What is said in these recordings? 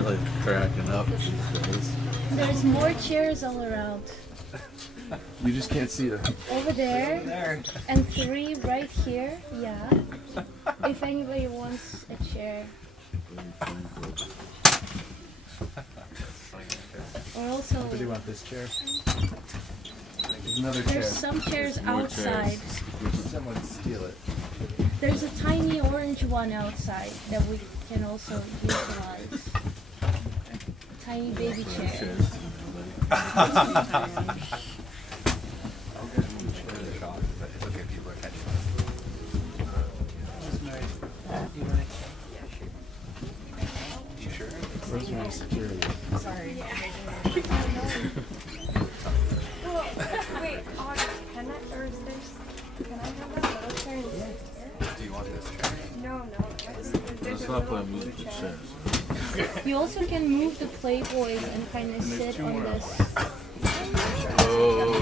really cracking up these days. There's more chairs all around. You just can't see them. Over there, and 3 right here. Yeah. If anybody wants a chair. Or also, Anybody want this chair? There's another chair. there's some chairs outside. Someone steal it. There's a tiny orange one outside that we can also utilize. Tiny baby chair. Rosemary security. Sorry. Well, wait, can I, or is there, can I have that little chair instead? Do you want this chair? No. Let's not play music with chairs. You also can move the Playboy and kind of sit on this.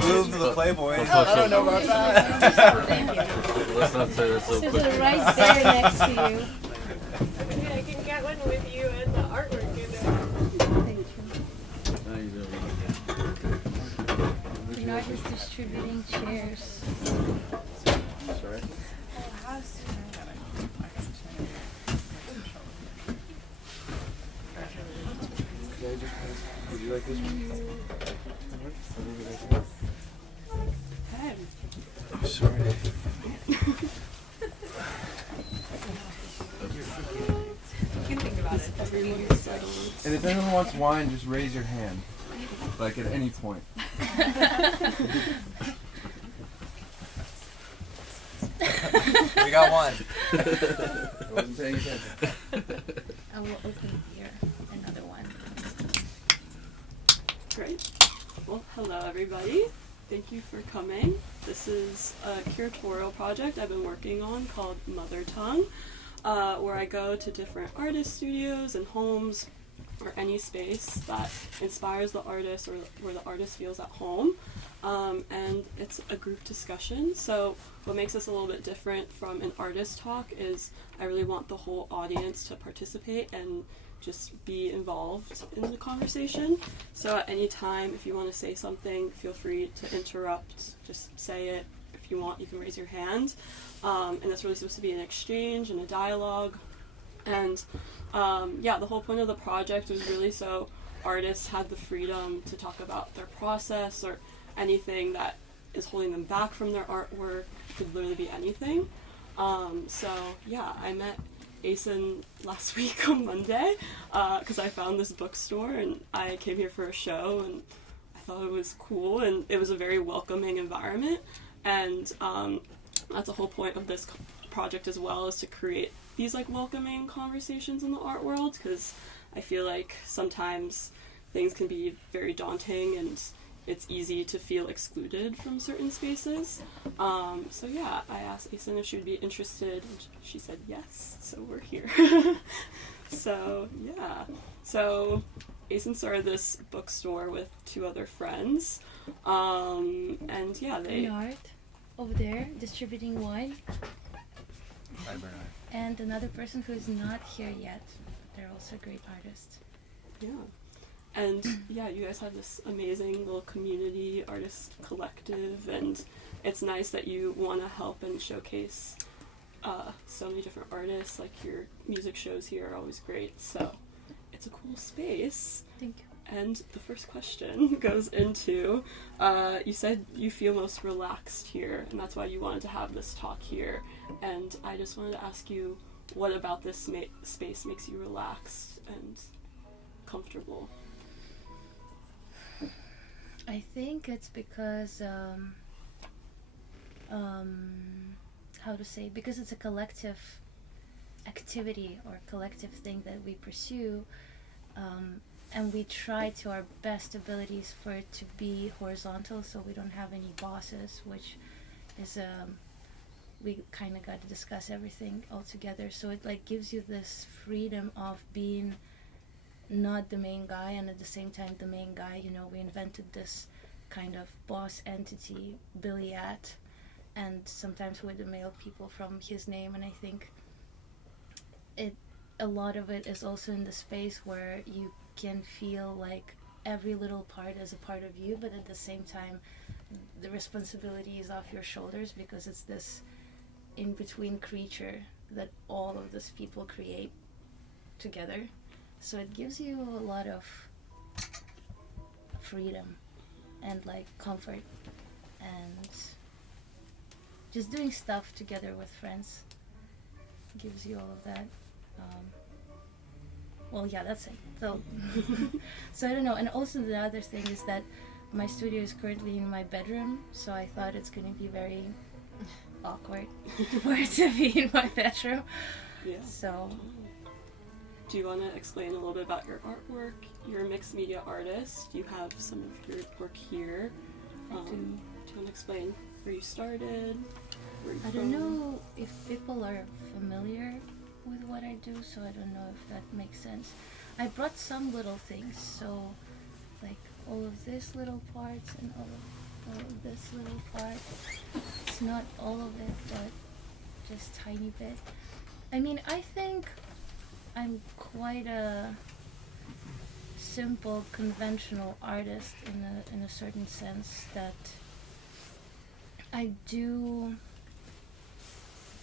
Move to the Playboy. I don't know about that. Let's not say that so So quick. they're right there next to you. I mean, I can get one with you and the artwork in it. How you doing? We're not just distributing chairs. Sorry. Would you like this one? I'm sorry. You can think about it. And if anyone wants wine, just raise your hand. Like at any point. We got one. I wasn't paying attention. I will open here another one. Great. Well, hello everybody. Thank you for coming. This is a curatorial project I've been working on called Mother Tongue, where I go to different artist studios and homes or any space that inspires the artist or where the artist feels at home. And it's a group discussion. So what makes this a little bit different from an artist talk is I really want the whole audience to participate and just be involved in the conversation. So at any time, if you want to say something, feel free to interrupt, just say it. If you want, you can raise your hand. And that's really supposed to be an exchange and a dialogue. And the whole point of the project was really so artists had the freedom to talk about their process or anything that is holding them back from their artwork. It could literally be anything. I met Aison last week on Monday because I found this bookstore and I came here for a show and I thought it was cool and it was a very welcoming environment, and that's the whole point of this project as well, is to create these like welcoming conversations in the art world, because I feel like sometimes things can be very daunting and it's easy to feel excluded from certain spaces. I asked Aison if she would be interested, and she said yes, so we're here. So Aison started this bookstore with 2 other friends, they... Bernard, over there, distributing wine. Hi, Bernard. And another person who is not here yet. They're also great artists. Yeah. And you guys have this amazing little community artist collective, and it's nice that you want to help and showcase so many different artists. Like your music shows here are always great, so it's a cool space. Thank you. And the first question goes into, you said you feel most relaxed here, and that's why you wanted to have this talk here. And I just wanted to ask you, what about this space makes you relaxed and comfortable? I think it's because, because it's a collective activity or collective thing that we pursue, and we try to our best abilities for it to be horizontal, so we don't have any bosses, which is, we kind of got to discuss everything all together, so it like gives you this freedom of being not the main guy and at the same time the main guy. You know, we invented this kind of boss entity, Billy At, and sometimes with the male people from his name, and I think a lot of it is also in the space where you can feel like every little part is a part of you, but at the same time the responsibility is off your shoulders because it's this in-between creature that all of these people create together. So it gives you a lot of freedom and like comfort and just doing stuff together with friends gives you all of that. Well, yeah, that's it. So, so I don't know. And also the other thing is that my studio is currently in my bedroom, so I thought it's going to be very awkward for it to be in my bedroom. Yeah. So, Do you want to explain a little bit about your artwork? You're a mixed media artist. You have some of your work here. I do. Do you want to explain where you started? Where you're I from? don't know if people are familiar with what I do, so I don't know if that makes sense. I brought some little things, so like all of this little parts and all of this little part. It's not all of it, but just tiny bit. I mean, I think I'm quite a simple, conventional artist in a certain sense that I do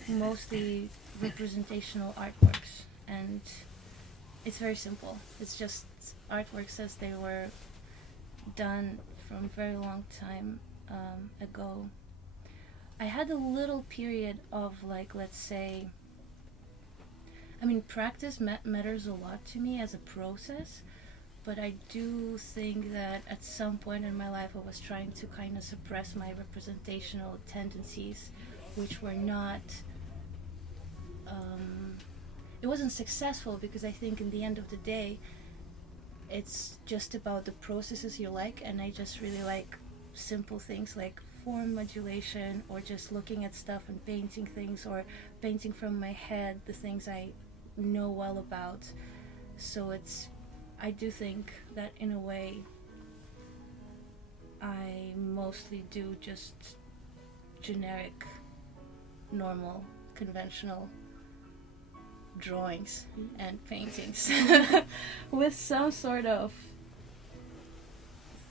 mostly representational artworks, and it's very simple. It's just artworks as they were done from a very long time ago. I had a little period of like, let's say, I mean, practice matters a lot to me as a process, but I do think that at some point in my life I was trying to kind of suppress my representational tendencies, which were not it wasn't successful, because I think in the end of the day it's just about the processes you like, and I just really like simple things like form modulation, or just looking at stuff and painting things, or painting from my head the things I know well about. So I do think that in a way I mostly do just generic, normal, conventional drawings and paintings with some sort of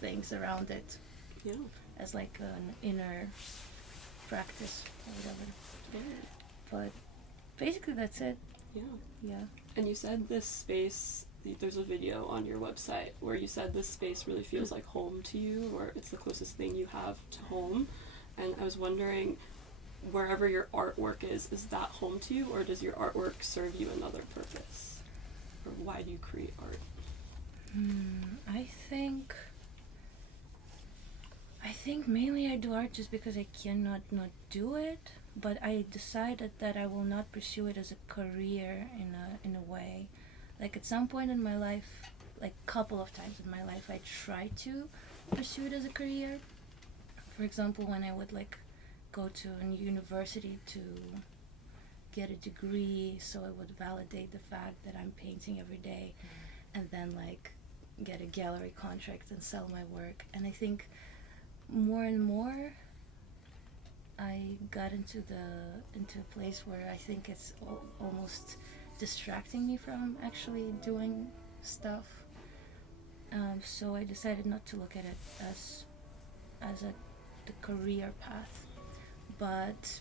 things around it, Yeah. as like an inner practice or whatever. Yeah. But basically that's it. Yeah. Yeah. And you said this space, there's a video on your website where you said this space really feels like home to you, or it's the closest thing you have to home. And I was wondering, wherever your artwork is that home to you, or does your artwork serve you another purpose? Or why do you create art? I think mainly I do art just because I cannot not do it, but I decided that I will not pursue it as a career in a way. Like at some point in my life, like a couple of times in my life, I tried to pursue it as a career. For example, when I would like go to a university to get a degree, so it would validate the fact that I'm painting every day, and then like get a gallery contract and sell my work. And I think more and more I got into a place where I think it's almost distracting me from actually doing stuff. So I decided not to look at it as the career path. But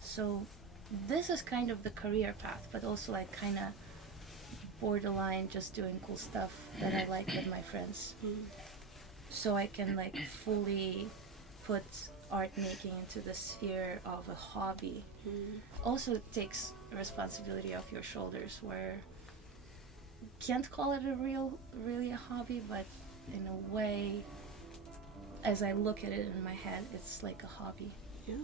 so this is kind of the career path, but also like kind of borderline just doing cool stuff that I like with my friends. So I can like fully put art making into the sphere of a hobby. Also it takes responsibility off your shoulders, where you can't call it really a hobby, but in a way, as I look at it in my head, it's like a hobby. Yeah.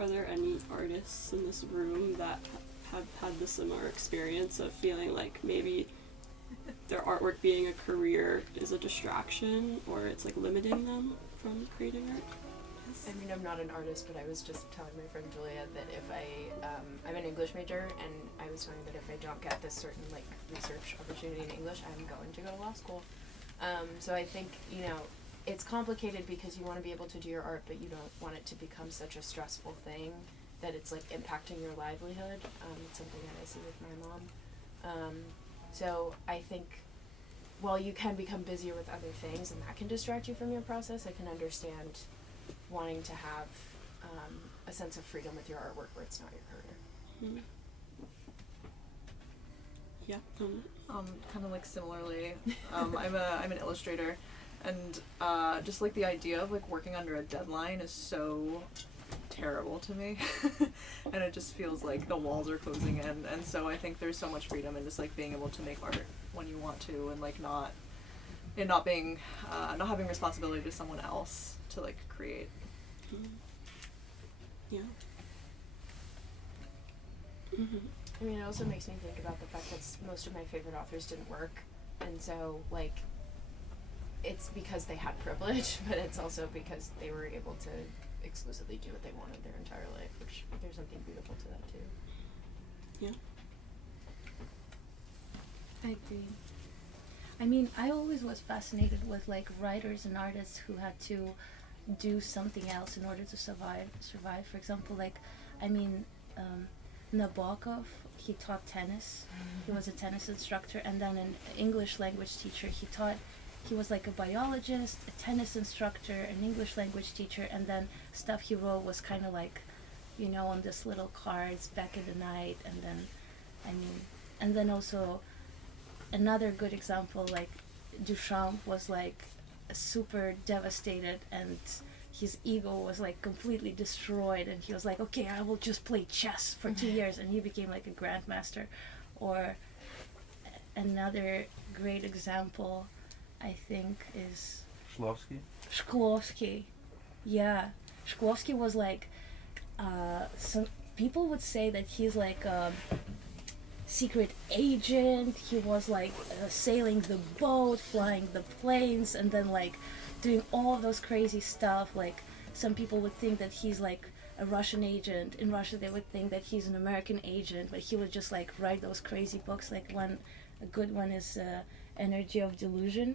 Are there any artists in this room that have had the similar experience of feeling like maybe their artwork being a career is a distraction, or it's like limiting them from creating art? I mean, I'm not an artist, but I was just telling my friend Julia that if I'm an English major, and I was telling her that if I don't get this certain like research opportunity in English, I'm going to go to law school. So I think, it's complicated because you want to be able to do your art, but you don't want it to become such a stressful thing that it's like impacting your livelihood. It's something that I see with my mom. So I think while you can become busier with other things and that can distract you from your process, I can understand wanting to have a sense of freedom with your artwork where it's not your career. Yeah. Kind of like similarly, I'm an illustrator, and just like the idea of like working under a deadline is so terrible to me, and it just feels like the walls are closing in, and so I think there's so much freedom in just like being able to make art when you want to, and like not being not having responsibility to someone else to like create. Yeah. I mean, it also makes me think about the fact that most of my favorite authors didn't work, and so, like, it's because they had privilege, but it's also because they were able to exclusively do what they wanted their entire life, which there's something beautiful to that, too. Yeah. I agree. I mean, I always was fascinated with like writers and artists who had to do something else in order to survive. For example, like, I mean, Nabokov, he taught tennis. He was a tennis instructor, and then an English language teacher. He was like a biologist, a tennis instructor, an English language teacher, and then stuff he wrote was kind of like, you know, on this little cards back in the night, and then, I mean, and then also another good example, like Duchamp was like super devastated, and his ego was like completely destroyed, and he was like, okay, I will just play chess for 2 years, and he became like a grandmaster. Or another great example, I think, is Shklovsky. Yeah, Shklovsky was like, some people would say that he's like a secret agent. He was like sailing the boat, flying the planes, and then like doing all of those crazy stuff. Like, some people would think that he's like a Russian agent. In Russia they would think that he's an American agent, but he would just like write those crazy books. Like, a good one is Energy of Delusion,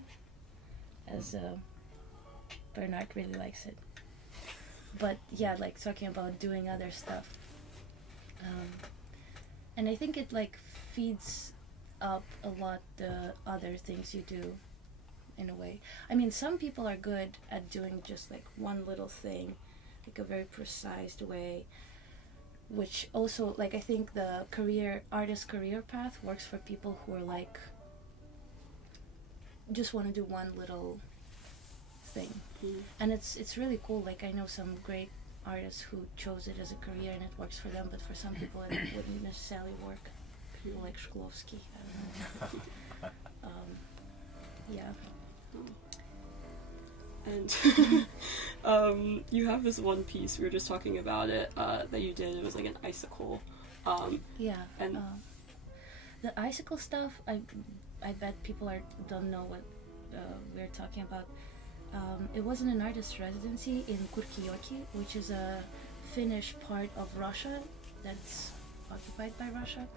as Bernard really likes it. But yeah, like talking about doing other stuff, and I think it like feeds up a lot the other things you do, in a way. I mean, some people are good at doing just like one little thing, like a very precise way, which also, like, I think the artist career path works for people who are like, just want to do one little thing. And it's really cool. Like, I know some great artists who chose it as a career and it works for them, but for some people it wouldn't necessarily work. People like Shklovsky, I don't know. Yeah. And you have this one piece, we were just talking about it, that you did. It was like an icicle. Yeah. And the icicle stuff, I bet people don't know what we're talking about. It was in an artist residency in Kurkijoki, which is a Finnish part of Russia that's occupied by Russia.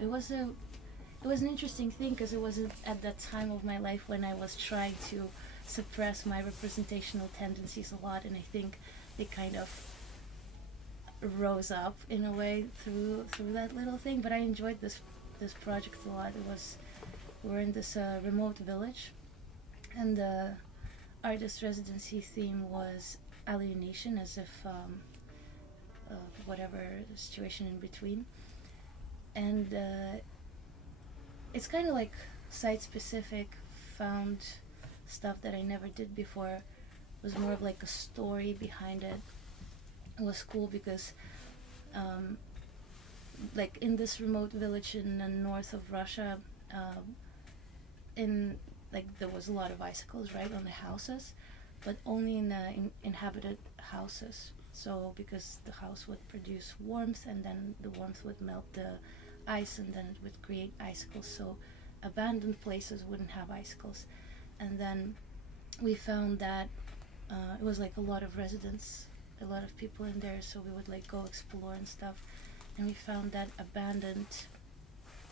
It was an interesting thing because it was at that time of my life when I was trying to suppress my representational tendencies a lot, and I think they kind of rose up in a way through that little thing. But I enjoyed this project a lot. We're in this remote village, and the artist residency theme was alienation, as if whatever situation in between. And it's kind of like site-specific, found stuff that I never did before. It was more of like a story behind it. It was cool because like in this remote village in the north of Russia, there was a lot of icicles right on the houses, but only in the inhabited houses. So because the house would produce warmth, and then the warmth would melt the ice, and then it would create icicles. So abandoned places wouldn't have icicles. And then we found that it was like a lot of residents, a lot of people in there, so we would like go explore and stuff. And we found that abandoned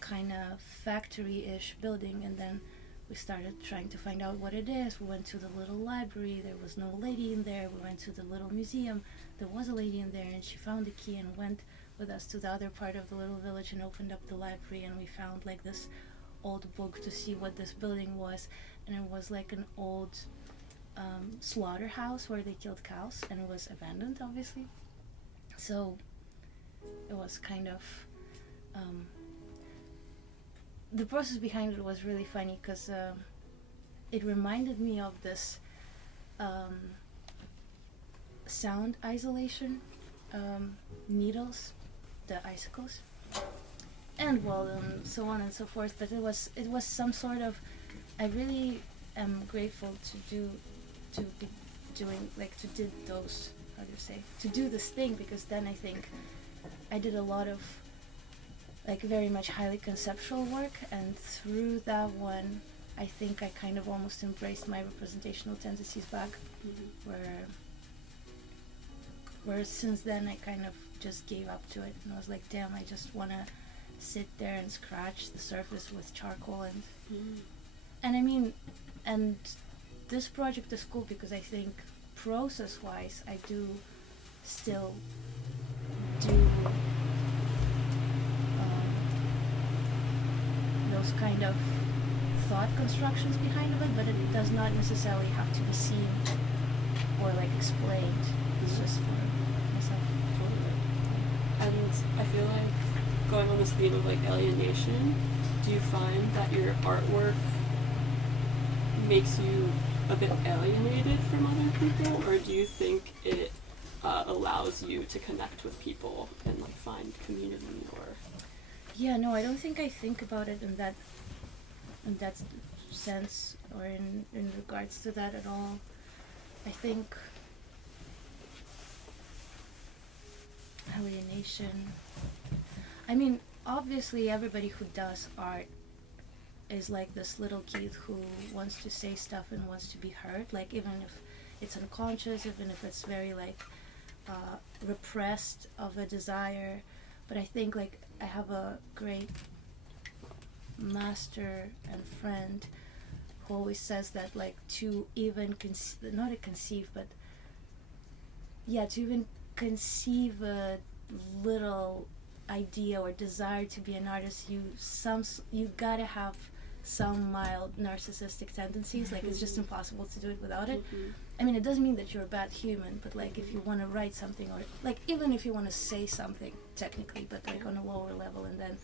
kind of factory-ish building, and then we we started trying to find out what it is. We went to the little library. There was no lady in there. We went to the little museum. There was a lady in there, and she found the key and went with us to the other part of the little village and opened up the library, and we found like this old book to see what this building was, and it was like an old slaughterhouse where they killed cows, and it was abandoned, obviously. So it was kind of the process behind it was really funny because it reminded me of this sound isolation needles, the icicles, and so on and so forth. But it was some sort of, I really am grateful to be doing, like, to do those, how do you say, to do this thing, because then I think I did a lot of like very much highly conceptual work, and through that one I think I kind of almost embraced my representational tendencies back, where since then I kind of just gave up to it, and I was like, damn, I just want to sit there and scratch the surface with charcoal, and I mean, and this project is cool because I think process-wise I do still do those kind of thought constructions behind of it, but it does not necessarily have to be seen or like explained. It's just for myself. And I feel like, going on this theme of like alienation, do you find that your artwork makes you a bit alienated from other people, or do you think it allows you to connect with people and like find community? Or Yeah, no, I don't think I think about it in that sense, or in regards to that at all. I think alienation, I mean, obviously everybody who does art is like this little kid who wants to say stuff and wants to be heard, like even if it's unconscious, even if it's very like repressed of a desire. But I think like I have a great master and friend who always says that like to even not to conceive, but yeah, to even conceive a little idea or desire to be an artist, you gotta have some mild narcissistic tendencies. Like it's just impossible to do it without it. I mean, it doesn't mean that you're a bad human, but like if you want to write something, or like even if you want to say something technically, but like on a lower level, and then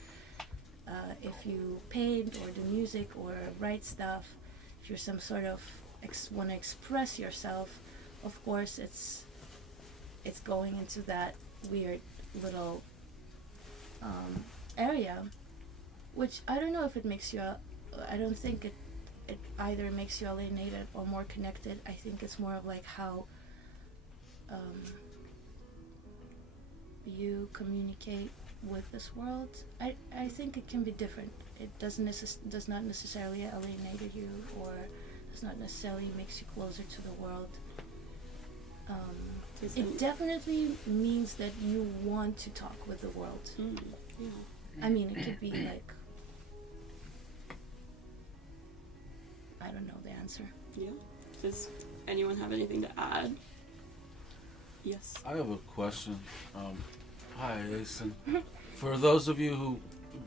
if you paint or do music or write stuff, if you're some sort of want to express yourself, of course it's going into that weird little area, which I don't know if it makes you I don't think it either makes you alienated or more connected. I think it's more of like how you communicate with this world. I think it can be different. It does not necessarily alienate you, or does not necessarily makes you closer to the world. It definitely means that you want to talk with the world. Yeah. I mean, it could be like, I don't know the answer. Yeah. Does anyone have anything to add? Yes. I have a question. Hi, Aison. For those of you who,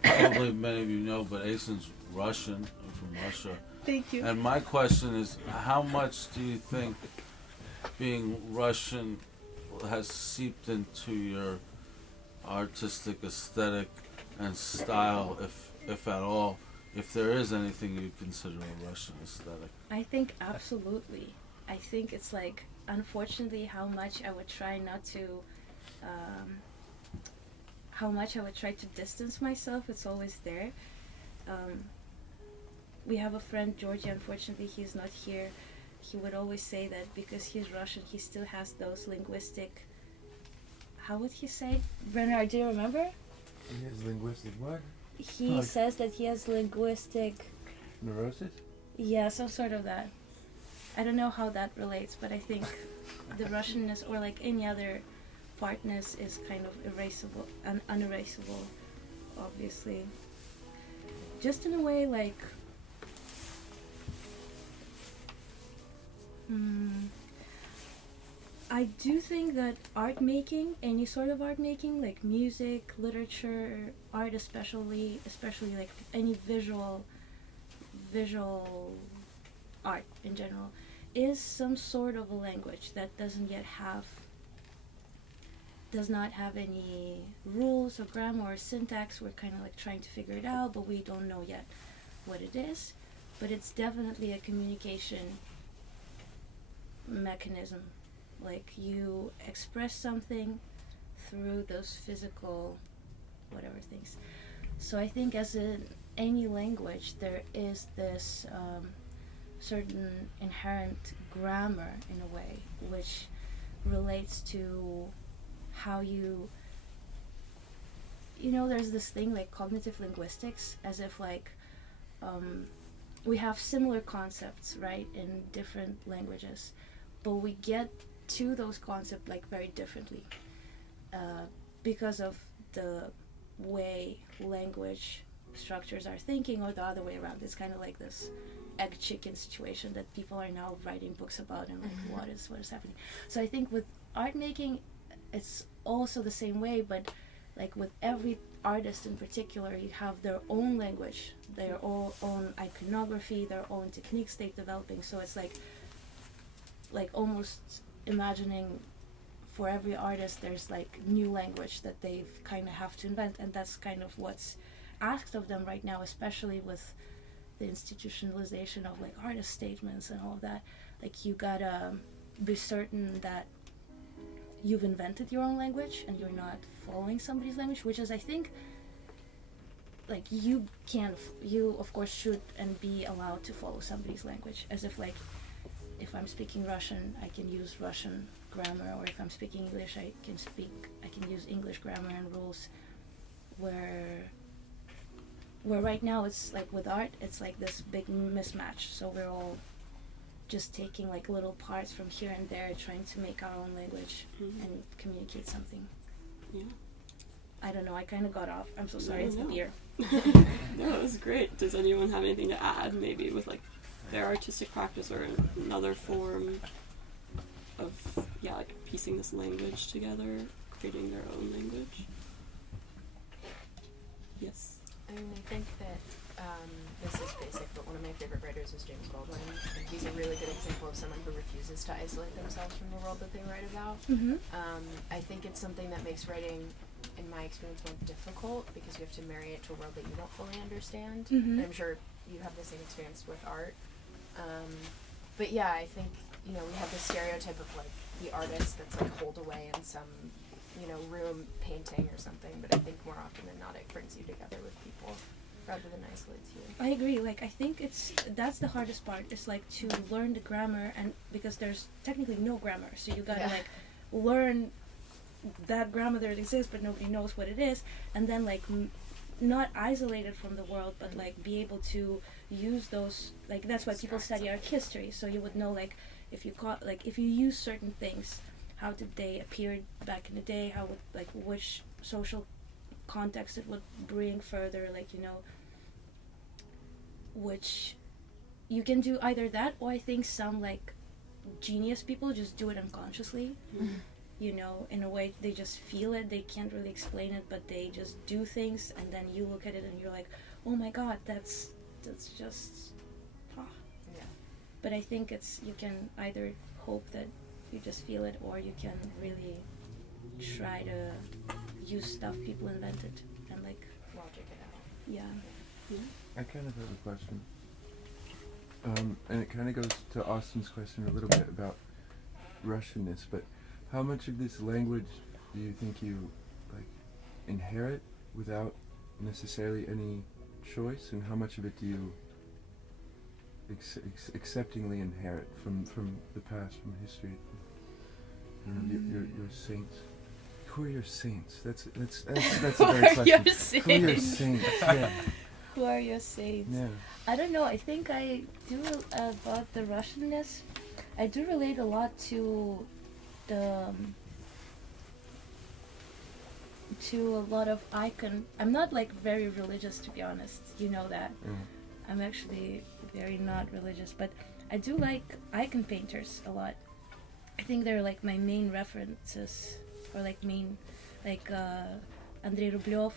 probably many of you know, but Aison's Russian. I'm from Russia. Thank you. And my question is, how much do you think being Russian has seeped into your artistic aesthetic and style, if at all, if there is anything you consider a Russian aesthetic? I think absolutely. I think it's like, unfortunately, how much I would try to distance myself, it's always there. We have a friend, Georgie, unfortunately he's not here. He would always say that because he's Russian, he still has those linguistic, how would he say? Bernard, do you remember? He has linguistic what? He says that he has linguistic Neurosis? Yeah, some sort of that. I don't know how that relates, but I think the Russianness, or like any other partness, is kind of erasable, unerasable, obviously. Just in a way, like, I do think that art making, any sort of art making, like music, literature, art especially like any visual art in general, is some sort of a language that does not have any rules or grammar or syntax. We're kind of like trying to figure it out, but we don't know yet what it is. But it's definitely a communication mechanism. Like, you express something through those physical whatever things. So I think as in any language, there is this certain inherent grammar in a way, which relates to how you know, there's this thing like cognitive linguistics, as if like we have similar concepts, right, in different languages, but we get to those concepts like very differently because of the way language structures are thinking, or the other way around. It's kind of like this egg chicken situation that people are now writing books about, and like what is happening. So I think with art making, it's also the same way, but like with every artist in particular, you have their own language, their own iconography, their own techniques they're developing. So it's like almost imagining for every artist there's like new language that they've kind of have to invent, and that's kind of what's asked of them right now, especially with the institutionalization of like artist statements and all of that. Like, you gotta be certain that you've invented your own language and you're not following somebody's language, which is, I think, like, you of course should and be allowed to follow somebody's language, as if like if I'm speaking Russian, I can use Russian grammar, or if I'm speaking English, I can use English grammar and rules. Where right now it's like with art, it's like this big mismatch. So we're all just taking like little parts from here and there, trying to make our own language and communicate something. Yeah. I don't know, I kind of got off. I'm so sorry, it's the No. beer. No, it was great. Does anyone have anything to add, maybe with like their artistic practice or another form of, like piecing this language together, creating their own language? Yes. I mean, I think that this is basic, but one of my favorite writers is James Baldwin, and he's a really good example of someone who refuses to isolate themselves from the world that they write about. I think it's something that makes writing, in my experience, more difficult, because you have to marry it to a world that you don't fully understand. And I'm sure you have the same experience with art. But yeah, I think, we have this stereotype of like the artist that's like holed away in some, room painting or something, but I think more often than not it brings you together with people rather than isolates you. I agree. Like, I think that's the hardest part. It's like to learn the grammar, and because there's technically no grammar, so you gotta like learn that grammar that exists, but nobody knows what it is, and then like not isolated from the world, but like be able to use those. Like, that's why people study art history, so you would know like if you use certain things, how did they appear back in the day, how would, like, which social context it would bring further, like, which you can do either that, or I think some like genius people just do it unconsciously. In a way they just feel it, they can't really explain it, but they just do things, and then you look at it and you're like, oh my god, that's just But I think you can either hope that you just feel it, or you can really try to use stuff people invented and like Logic it out. Yeah. I kind of have a question. And it kind of goes to Austin's question a little bit about Russianness, but how much of this language do you think you like inherit without necessarily any choice, and how much of it do you acceptingly inherit from the past, from history? Your saints. Who are your saints? That's a very question. Who are your saints? Yeah. Who are your saints? Yeah. I don't know. I think I do about the Russianness. I do relate a lot to a lot of icon. I'm not like very religious, to be honest. You know that. I'm actually very not religious, but I do like icon painters a lot. I think they're like my main references, or like Andrei Rublev.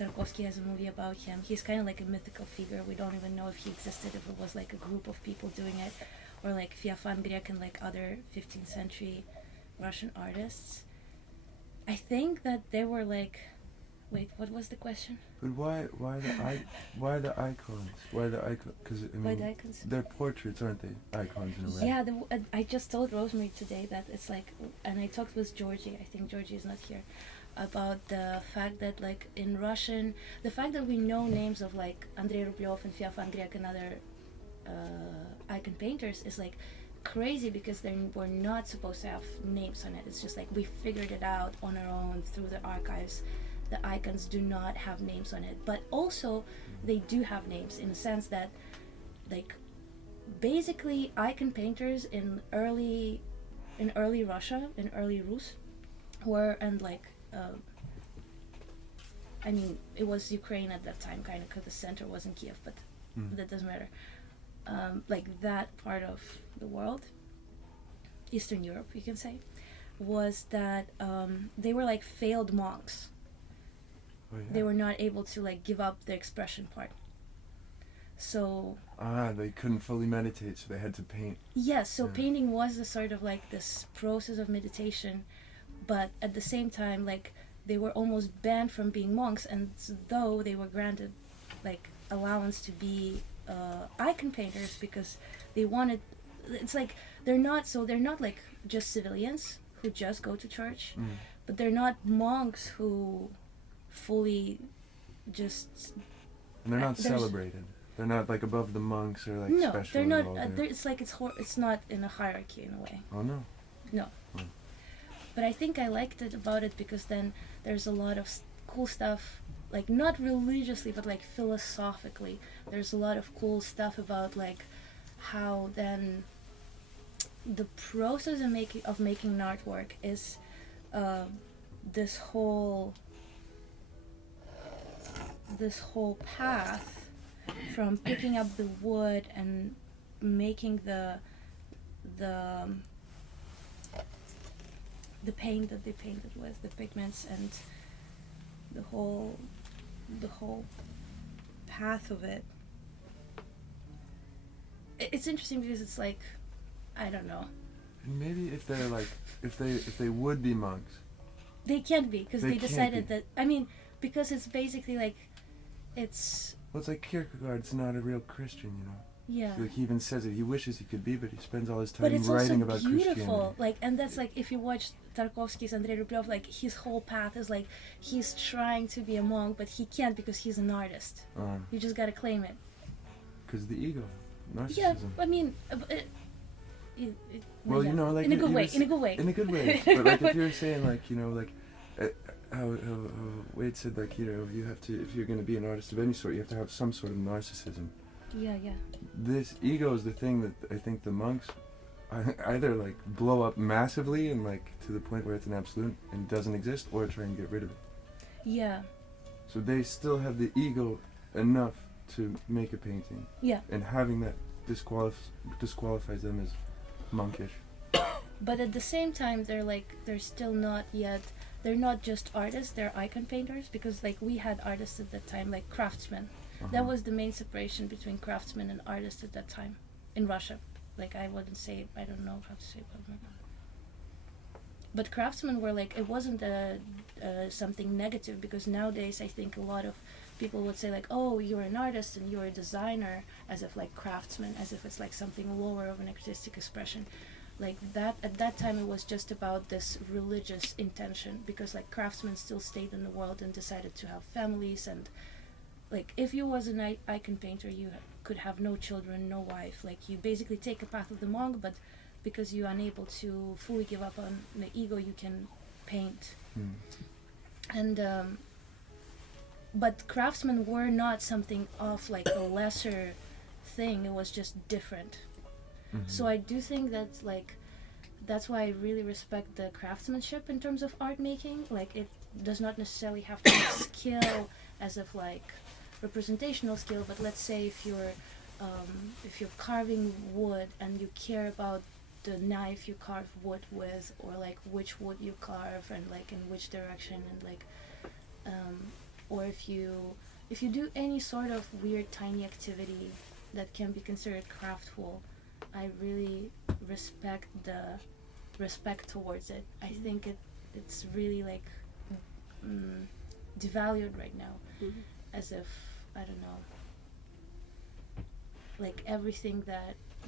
Tarkovsky has a movie about him. He's kind of like a mythical figure. We don't even know if he existed, if it was like a group of people doing it, or like Feofan Grek and like other 15th century Russian artists. I think that they were like, wait, what was the question? But why the icons? Why the icons? Because Why the icons? they're portraits, aren't they? Icons in a way. Yeah, I just told Rosemary today that it's like, and I talked with Georgie. I think Georgie is not here. About the fact that like in Russian, the fact that we know names of like Andrei Rublev and Feofan Grek and other icon painters is like crazy, because they were not supposed to have names on it. It's just like we figured it out on our own through the archives. The icons do not have names on it, but also they do have names in the sense that like basically icon painters in early Russia, in early Rus, were, and like I mean, it was Ukraine at that time, kind of, because the center was in Kiev, but that doesn't matter. Like that part of the world, Eastern Europe, you can say, was that they were like failed monks. Oh, yeah. They were not able to like give up the expression part. So they couldn't fully meditate, so they had to paint. yes, so Yeah. painting was a sort of like this process of meditation, but at the same time, like they were almost banned from being monks, and though they were granted like allowance to be icon painters because they wanted, it's like they're not like just civilians who just go to church, but they're not monks who fully just And they're not there's- celebrated. They're not like above the monks or like no, special. they're not. and all that. It's like it's not in a hierarchy in a way. Oh no. No. But I think I liked it about it because then there's a lot of cool stuff, like not religiously, but like philosophically. There's a lot of cool stuff about like how then the process of making an artwork is this whole path from picking up the wood and making the paint that they painted with, the pigments, and the whole path of it. It's interesting because it's like, I don't know. And maybe if they're like, if they would be monks. They can't be because They they can't decided be. that. I mean, because it's basically like, it's Well, it's like Kierkegaard's not a real Christian, you know. yeah. Like he even says it. He wishes he could be, but he spends all his time But it's writing also about beautiful, Christianity. like, and that's like if you watch Tarkovsky's Andrei Rublev, like his whole path is like he's trying to be a monk, but he can't because he's an artist. You just gotta claim it. Because the ego, narcissism. Yeah, I mean, Well, yeah. you know, like in a you good were way. s- In a good way. In a good way. But like if you're saying like, you know, like how Wade said, like, you know, you have to, if you're going to be an artist of any sort, you have to have some sort of narcissism. Yeah, yeah. This ego is the thing that I think the monks either like blow up massively and like to the point where it's an absolute and doesn't exist, or try and get rid of it. Yeah, So they still have the ego enough to make a painting, yeah. and having that disqualifies them as monkish. But at the same time, they're still not yet. They're not just artists. They're icon painters because like we had artists at that time, like craftsmen. That was the main separation between craftsmen and artists at that time in Russia. Like I wouldn't say, I don't know how to say it. But craftsmen were like, it wasn't something negative, because nowadays I think a lot of people would say like, oh, you're an artist and you're a designer, as if like craftsman, as if it's like something lower of an artistic expression. Like that, at that time it was just about this religious intention, because like craftsmen still stayed in the world and decided to have families, and like if you was an icon painter, you could have no children, no wife. Like you basically take a path of the monk, but because you're unable to fully give up on the ego, you can paint. And but craftsmen were not something of like a lesser thing. It was just different. So I do think that like that's why I really respect the craftsmanship in terms of art making. Like it does not necessarily have to be skill as of like representational skill, but let's say if you're if you're carving wood and you care about the knife you carve wood with, or like which wood you carve and like in which direction, and like or if you do any sort of weird tiny activity that can be considered craftful, I really respect the respect towards it. I think it's really like devalued right now, as if, I don't know, like everything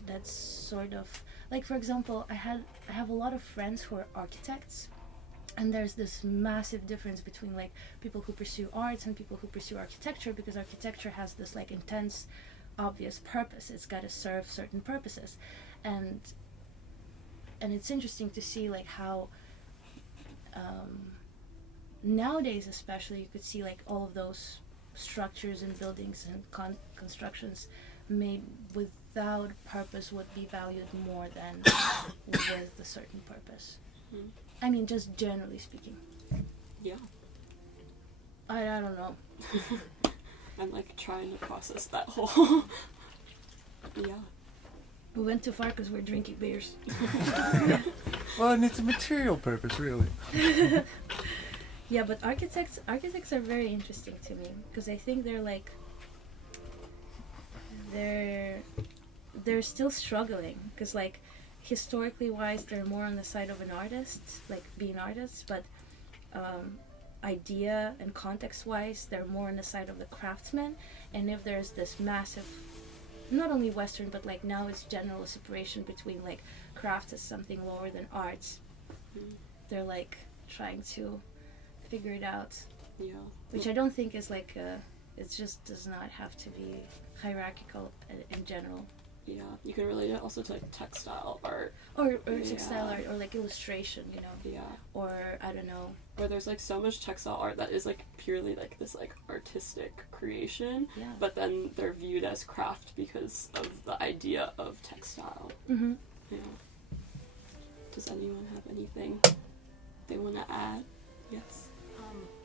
that's sort of like, for example, I have a lot of friends who are architects, and there's this massive difference between like people who pursue arts and people who pursue architecture, because architecture has this like intense obvious purpose. It's got to serve certain purposes, and it's interesting to see like how nowadays especially you could see like all of those structures and buildings and constructions made without purpose would be valued more than with a certain purpose. I mean, just generally speaking. Yeah. I don't know. I'm like trying to process that whole. Yeah. We went too far because we're drinking beers. Well, and it's a material purpose, really. Yeah, but architects are very interesting to me, because I think they're like they're still struggling, because like historically wise they're more on the side of an artist, like being artists, but idea and context wise they're more on the side of the craftsman. And if there's this massive, not only Western but like now it's general separation between like craft as something lower than arts, they're like trying to figure it out. Yeah. Which I don't think is like it just does not have to be hierarchical in general. Yeah, you can relate it also to like textile art. Or textile art, or like illustration, you know. Yeah. Or I don't know. Or there's like so much textile art that is like purely like this like artistic creation, Yeah. but then they're viewed as craft because of the idea of textile. Mm-hmm. Yeah. Does anyone have anything they want to add? Yes.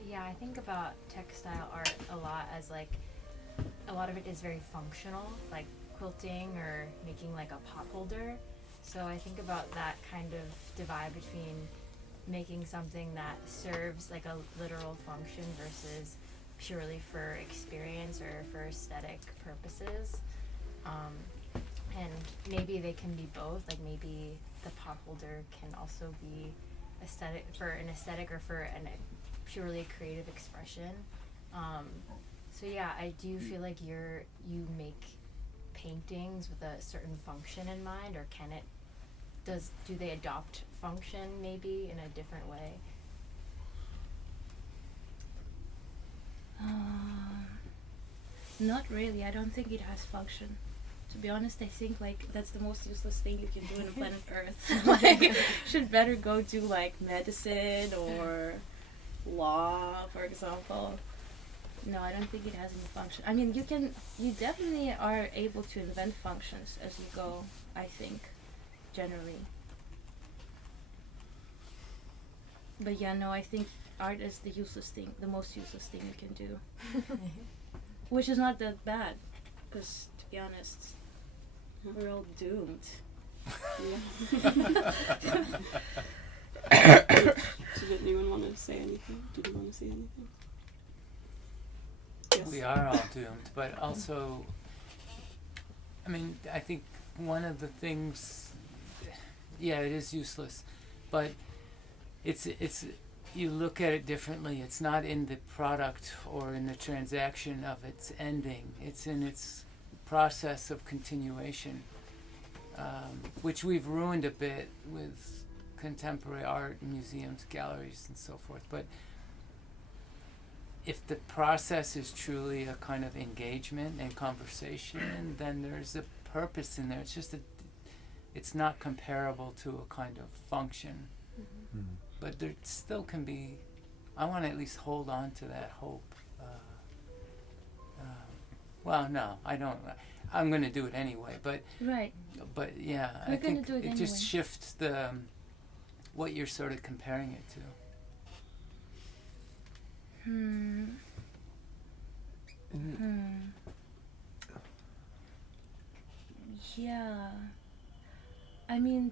Yeah, I think about textile art a lot as like a lot of it is very functional, like quilting or making like a pot holder. So I think about that kind of divide between making something that serves like a literal function versus purely for experience or for aesthetic purposes. And maybe they can be both, like maybe the pot holder can also be aesthetic for an aesthetic or for an purely creative expression. So yeah, I do feel like you make paintings with a certain function in mind, or do they adopt function maybe in a different way? Not really. I don't think it has function. To be honest, I think like that's the most useless thing you can do on planet Earth. Like, should better go do like medicine or law, for example. No, I don't think it has any function. I mean, you definitely are able to invent functions as you go, I think, generally. But yeah, no, I think art is the most useless thing you can do. Which is not that bad, because to be honest, we're all doomed. Did anyone want to say anything? Did you want to say anything? Yes. We are all doomed, but also, I mean, I think one of the things, yeah, it is useless, but it's you look at it differently. It's not in the product or in the transaction of its ending. It's in its process of continuation, which we've ruined a bit with contemporary art, museums, galleries, and so forth. But if the process is truly a kind of engagement and conversation, then there's a purpose in there. It's just it's not comparable to a kind of function. Mm. But there still can be, I want to at least hold on to that hope. Well, no, I don't. I'm going to do it anyway, but Right. Yeah, We're I gonna think do it just anyway. shifts the what you're sort of comparing it to. Yeah. I mean,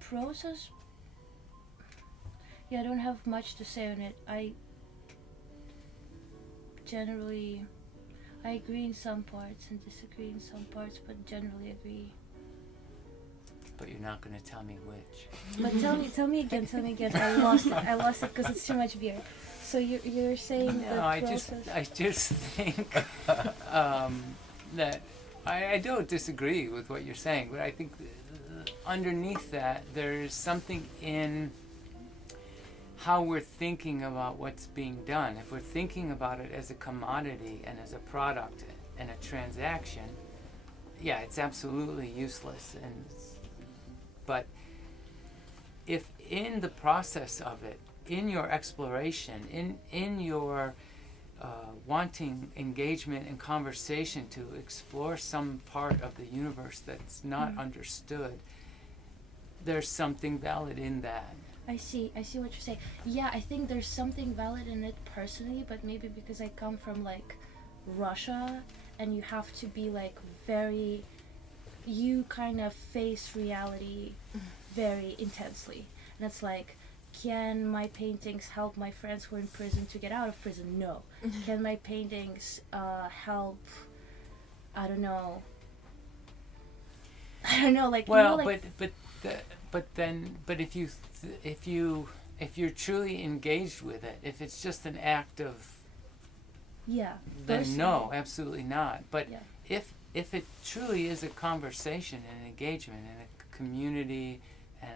prosa's. Yeah, I don't have much to say on it. I agree in some parts and disagree in some parts, but generally agree. But you're not going to tell me which. But tell me again. I lost it because it's too much beer. So you're saying No, that I just think that I don't disagree with what you're saying, but I think underneath that there's something in how we're thinking about what's being done. If we're thinking about it as a commodity and as a product and a transaction, yeah, it's absolutely useless. But if in the process of it, in your exploration, in your wanting engagement and conversation to explore some part of the universe that's not understood, there's something valid in that. I see what you're saying. Yeah, I think there's something valid in it personally, but maybe because I come from like Russia and you have to be like you kind of face reality very intensely. And it's like, can my paintings help my friends who are in prison to get out of prison? No. Can my paintings help, I don't know, like, well, you know, like, but if you're truly engaged with it, if it's just an act of, yeah, then personally. no, absolutely not. But Yeah. if it truly is a conversation and an engagement and a community and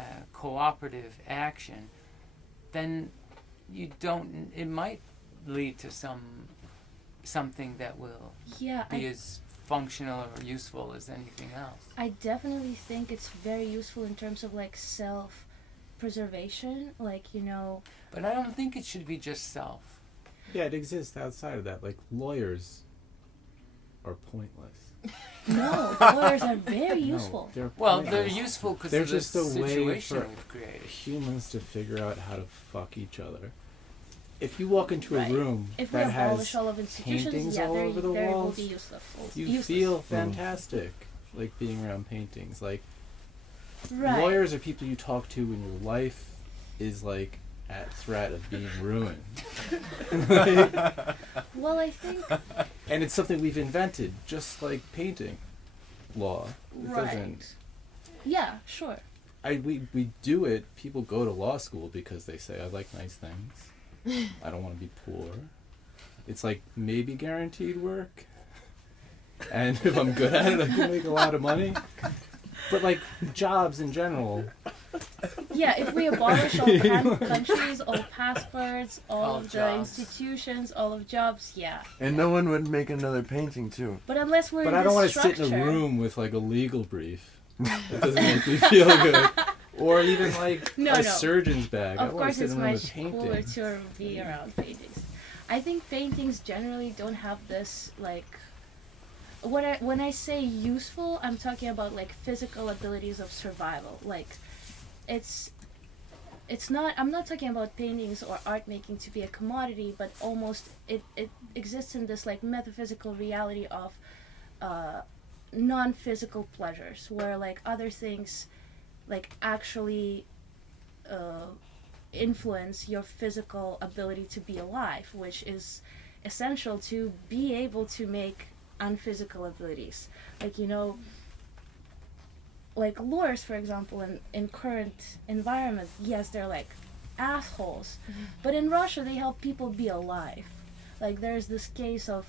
a cooperative action, then it might lead to something that will be as functional or useful as anything else. I definitely think it's very useful in terms of like self-preservation, like, you know. But I don't think it should be just self. Yeah, it exists outside of that. Like, lawyers are pointless. No, lawyers are very useful. They're they're useful because they're of the just a way situation for we've created. humans to figure out how to fuck each other. If you walk into a room if we that abolish has all of institutions, paintings yeah, all over the they will walls, be useless. you feel fantastic, like being around paintings. Like, Right. lawyers are people you talk to when your life is like at threat of being ruined. Well, I think. And it's something we've invented, just like painting law. It doesn't. Yeah, sure. We do it. People go to law school because they say, I like nice things. I don't want to be poor. It's like maybe guaranteed work. And if I'm good at it, I can make a lot of money. But like jobs in general. Yeah, if we abolish all countries, all passports, all of the jobs. institutions, all of jobs, yeah. And no one would make another painting too. But unless we're But in I don't this want to sit in a structure- room with like a legal brief. It doesn't make me feel good. Or even like a surgeon's bag. I Of want course, to sit it's in a room much with cooler paintings. to be around paintings. I think paintings generally don't have this like. When I say useful, I'm talking about like physical abilities of survival. Like, it's not. I'm not talking about paintings or art making to be a commodity, but almost it exists in this like metaphysical reality of non-physical pleasures, where like other things, like actually influence your physical ability to be alive, which is essential to be able to make unphysical abilities. Like, you know, like lawyers, for example, in current environment, yes, they're like assholes, but in Russia they help people be alive. Like, there's this case of,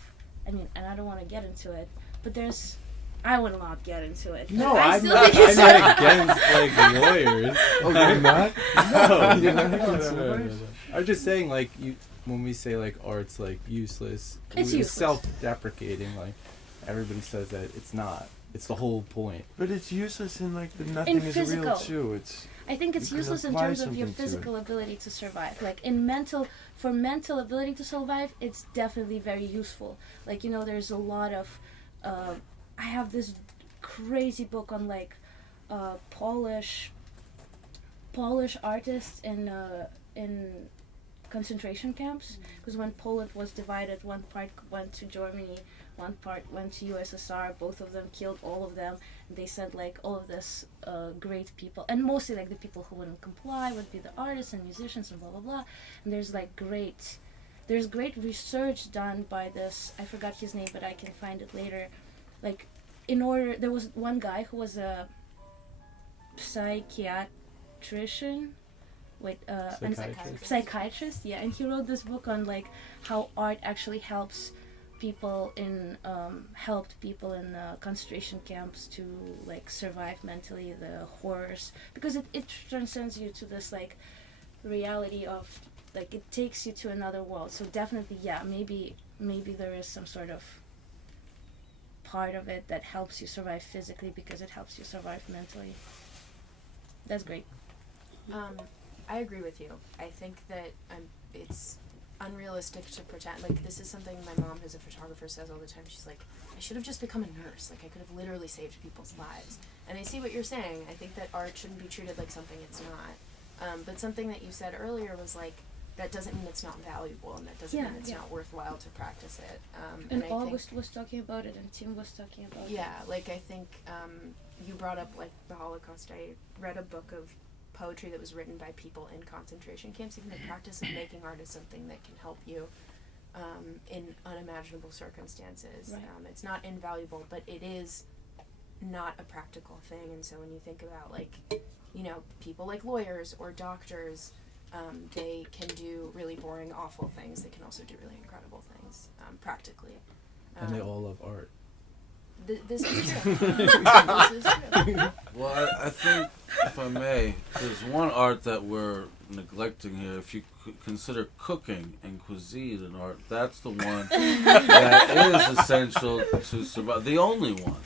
I mean, and I don't want to get into it, but I will not get into it. No, I'm not against like lawyers. Oh, you're not? No, You're not no, against no, no, lawyers? no. I'm just saying, like, when we say like art's like useless, It's useless. self-deprecating. Like, everybody says that it's not. It's the whole point. But it's useless in like the nothing is real physical. too. It's I think it's you can useless in apply terms of your something to it. physical ability to survive. Like for mental ability to survive, it's definitely very useful. Like, you know, there's a lot of, I have this crazy book on like Polish artists in concentration camps, because when Poland was divided, one part went to Germany, one part went to USSR. Both of them killed all of them. And they sent like all of this great people, and mostly like the people who wouldn't comply would be the artists and musicians and blah blah blah. And there's great research done by this, I forgot his name, but I can find it later. Like, there was one guy who was a psychiatrician, psychiatrist, yeah, and he wrote this book on like how art actually helped people in concentration camps to like survive mentally the horrors, because it transcends you to this like reality of like it takes you to another world. So definitely, yeah, maybe there is some sort of part of it that helps you survive physically because it helps you survive mentally. That's great. I agree with you. I think that it's unrealistic to pretend, like, this is something my mom, who's a photographer, says all the time. She's like, I should have just become a nurse. Like, I could have literally saved people's lives. And I see what you're saying. I think that art shouldn't be treated like something it's not. But something that you said earlier was like, that doesn't mean it's not valuable, and that doesn't mean it's not worthwhile to practice it. And August was talking about it, and Tim was talking about it. Yeah, like, I think you brought up, like, the Holocaust. I read a book of poetry that was written by people in concentration camps. Even the practice of making art is something that can help you in unimaginable circumstances. Right. It's not invaluable, but it is not a practical thing. And so when you think about, like, you know, people like lawyers or doctors, they can do really boring, awful things. They can also do really incredible things, practically. And they all love art. This is true. This is true. Well, I think, if I may, there's one art that we're neglecting here. If you consider cooking and cuisine an art, that's the one that is essential to survive. The only one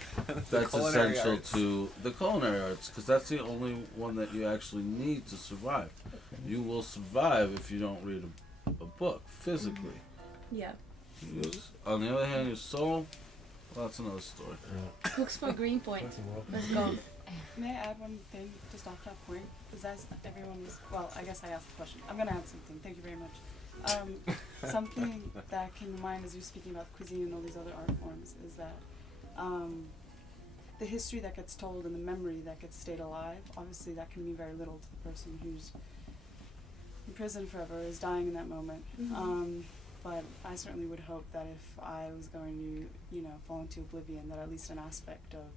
that's essential arts. to the culinary arts, because that's the only one that you actually need to survive. You will survive if you don't read a book physically. Yeah. On the other hand, your soul, well, that's another story. Cooks for Greenpoint. Let's go. May I add one thing just off that point? Because as everyone was, well, I guess I asked the question. I'm going to add something. Thank you very much. Something that came to mind as you're speaking about cuisine and all these other art forms is that the history that gets told and the memory that gets stayed alive, obviously that can mean very little to the person who's in prison forever, is dying in that moment. Mm-hmm. But I certainly would hope that if I was going to, you know, fall into oblivion, that at least an aspect of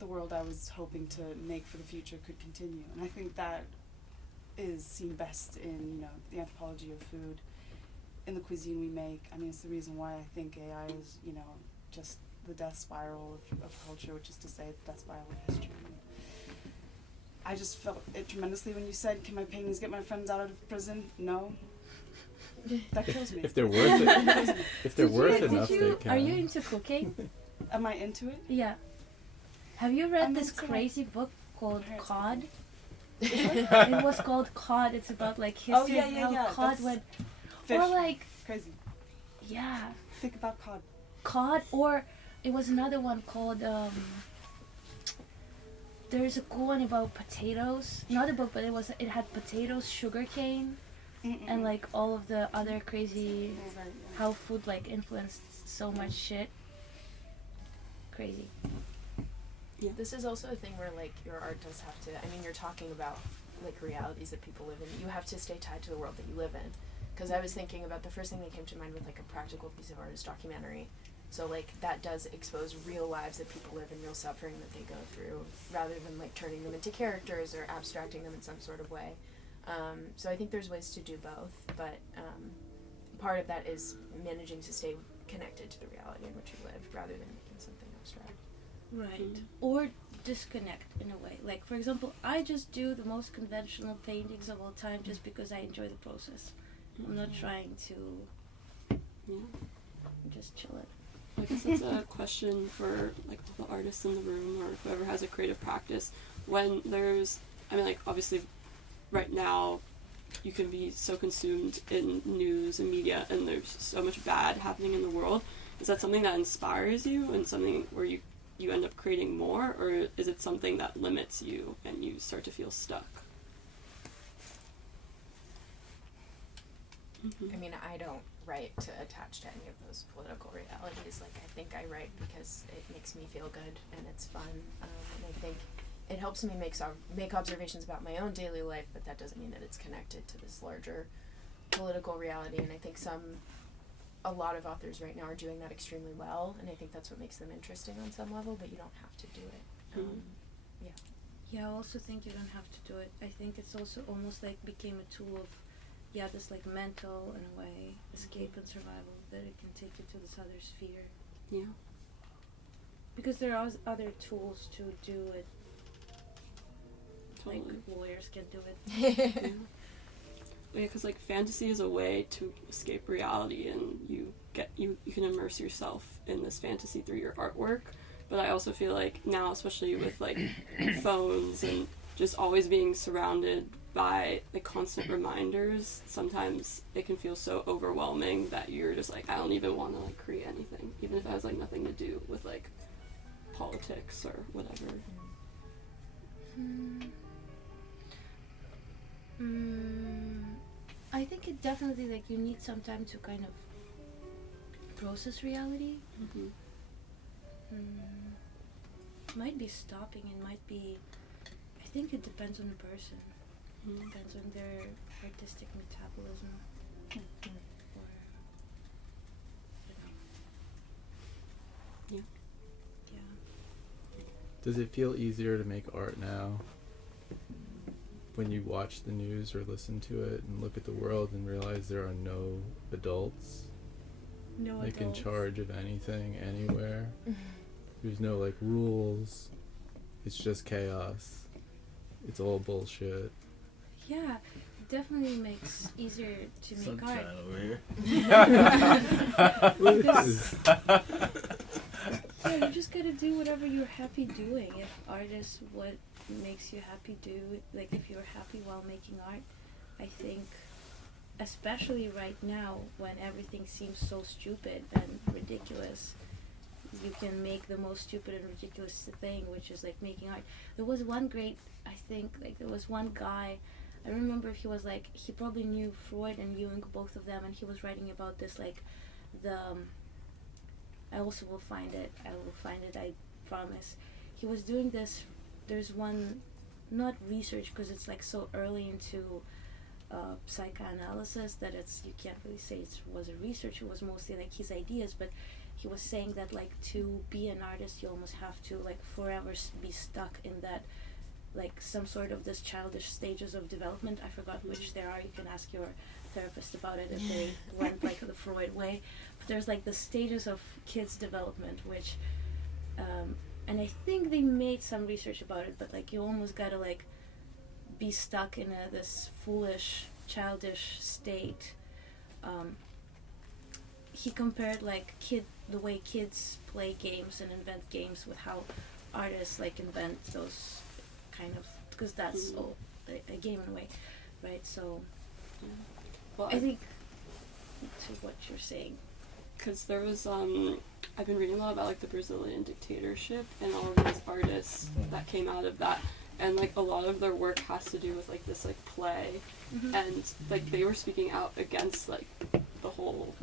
the world I was hoping to make for the future could continue. And I think that is seen best in, you know, the anthropology of food, in the cuisine we make. I mean, it's the reason why I think AI is, you know, just the death spiral of culture, which is to say the death spiral of history. I just felt it tremendously when you said, can my paintings get my friends out of prison? No. That kills me. If they're worth it, if they're worth enough, they can. Are you into cooking? Am I into it? Yeah. Have you read I'm this into crazy book called Parents. Cod? It was called Cod. It's about like history yeah, of yeah, how yeah. cod That's went. Fish. Or like, Crazy. yeah, Think about cod. Cod. Or it was another one called. There's a cool one about potatoes. Not a book, but it had potatoes, sugarcane, and like all of the other crazy how food like influenced so much shit. Crazy. Yeah. This is also a thing where, like, your art does have to, I mean, you're talking about, like, realities that people live in. You have to stay tied to the world that you live in. Because I was thinking about the first thing that came to mind with, like, a practical piece of art is documentary. So, like, that does expose real lives that people live in, real suffering that they go through, rather than, like, turning them into characters or abstracting them in some sort of way. So I think there's ways to do both, but part of that is managing to stay connected to the reality in which you live, rather than making something abstract. Right. Or disconnect in a way. Like, for example, I just do the most conventional paintings of all time just because I enjoy the process. I'm not trying to just chill it. I guess that's a question for, like, all the artists in the room or whoever has a creative practice. When there's, I mean, like, obviously right now you can be so consumed in news and media and there's so much bad happening in the world. Is that something that inspires you and something where you end up creating more, or is it something that limits you and you start to feel stuck? I mean, I don't write to attach to any of those political realities. Like, I think I write because it makes me feel good and it's fun. And I think it helps me make observations about my own daily life, but that doesn't mean that it's connected to this larger political reality. And I think a lot of authors right now are doing that extremely well, and I think that's what makes them interesting on some level, but you don't have to do it. Yeah, I also think you don't have to do it. I think it's also almost like became a tool of, this like mental, in a way, escape and survival, that it can take you to this other sphere. Yeah. Because there are other tools to do it. Totally. Like lawyers can do it. Yeah, because like fantasy is a way to escape reality, and you can immerse yourself in this fantasy through your artwork. But I also feel like now, especially with like phones and just always being surrounded by the constant reminders, sometimes it can feel so overwhelming that you're just like, I don't even want to like create anything, even if it has like nothing to do with like politics or whatever. I think it definitely, like, you need some time to kind of process reality. Might be stopping, it might be, I think it depends on the person. Depends on their artistic metabolism. Or, you know. Yeah. Does it feel easier to make art now when you watch the news or listen to it and look at the world and realize there are no adults in charge of anything anywhere? There's no like rules. It's just chaos. It's all bullshit. Yeah, it definitely makes easier to make Sunshine art. over here. Yeah, you just gotta do whatever you're happy doing. If art is what makes you happy, do like if you're happy while making art. I think, especially right now when everything seems so stupid and ridiculous, you can make the most stupid and ridiculous thing, which is like making art. There was one guy, I remember he was like, he probably knew Freud and Jung, both of them, and he was writing about this, like, I also will find it, I promise. He was doing this, there's one, not research, because it's like so early into psychoanalysis that you can't really say it was a research, it was mostly like his ideas, but he was saying that like to be an artist you almost have to like forever be stuck in that, like some sort of this childish stages of development. I forgot which there are, you can ask your therapist about it if they went like the Freud way, but there's like the stages of kids development, which and I think they made some research about it, but like you almost gotta like be stuck in this foolish childish state. He compared like the way kids play games and invent games with how artists like invent those kind of, because that's all a game in a way, right? So Well, I think to what you're saying, because there was I've been reading a lot about like the Brazilian dictatorship and all of these artists that came out of that, and like a lot of their work has to do with like this like play, and like they were speaking out against like the whole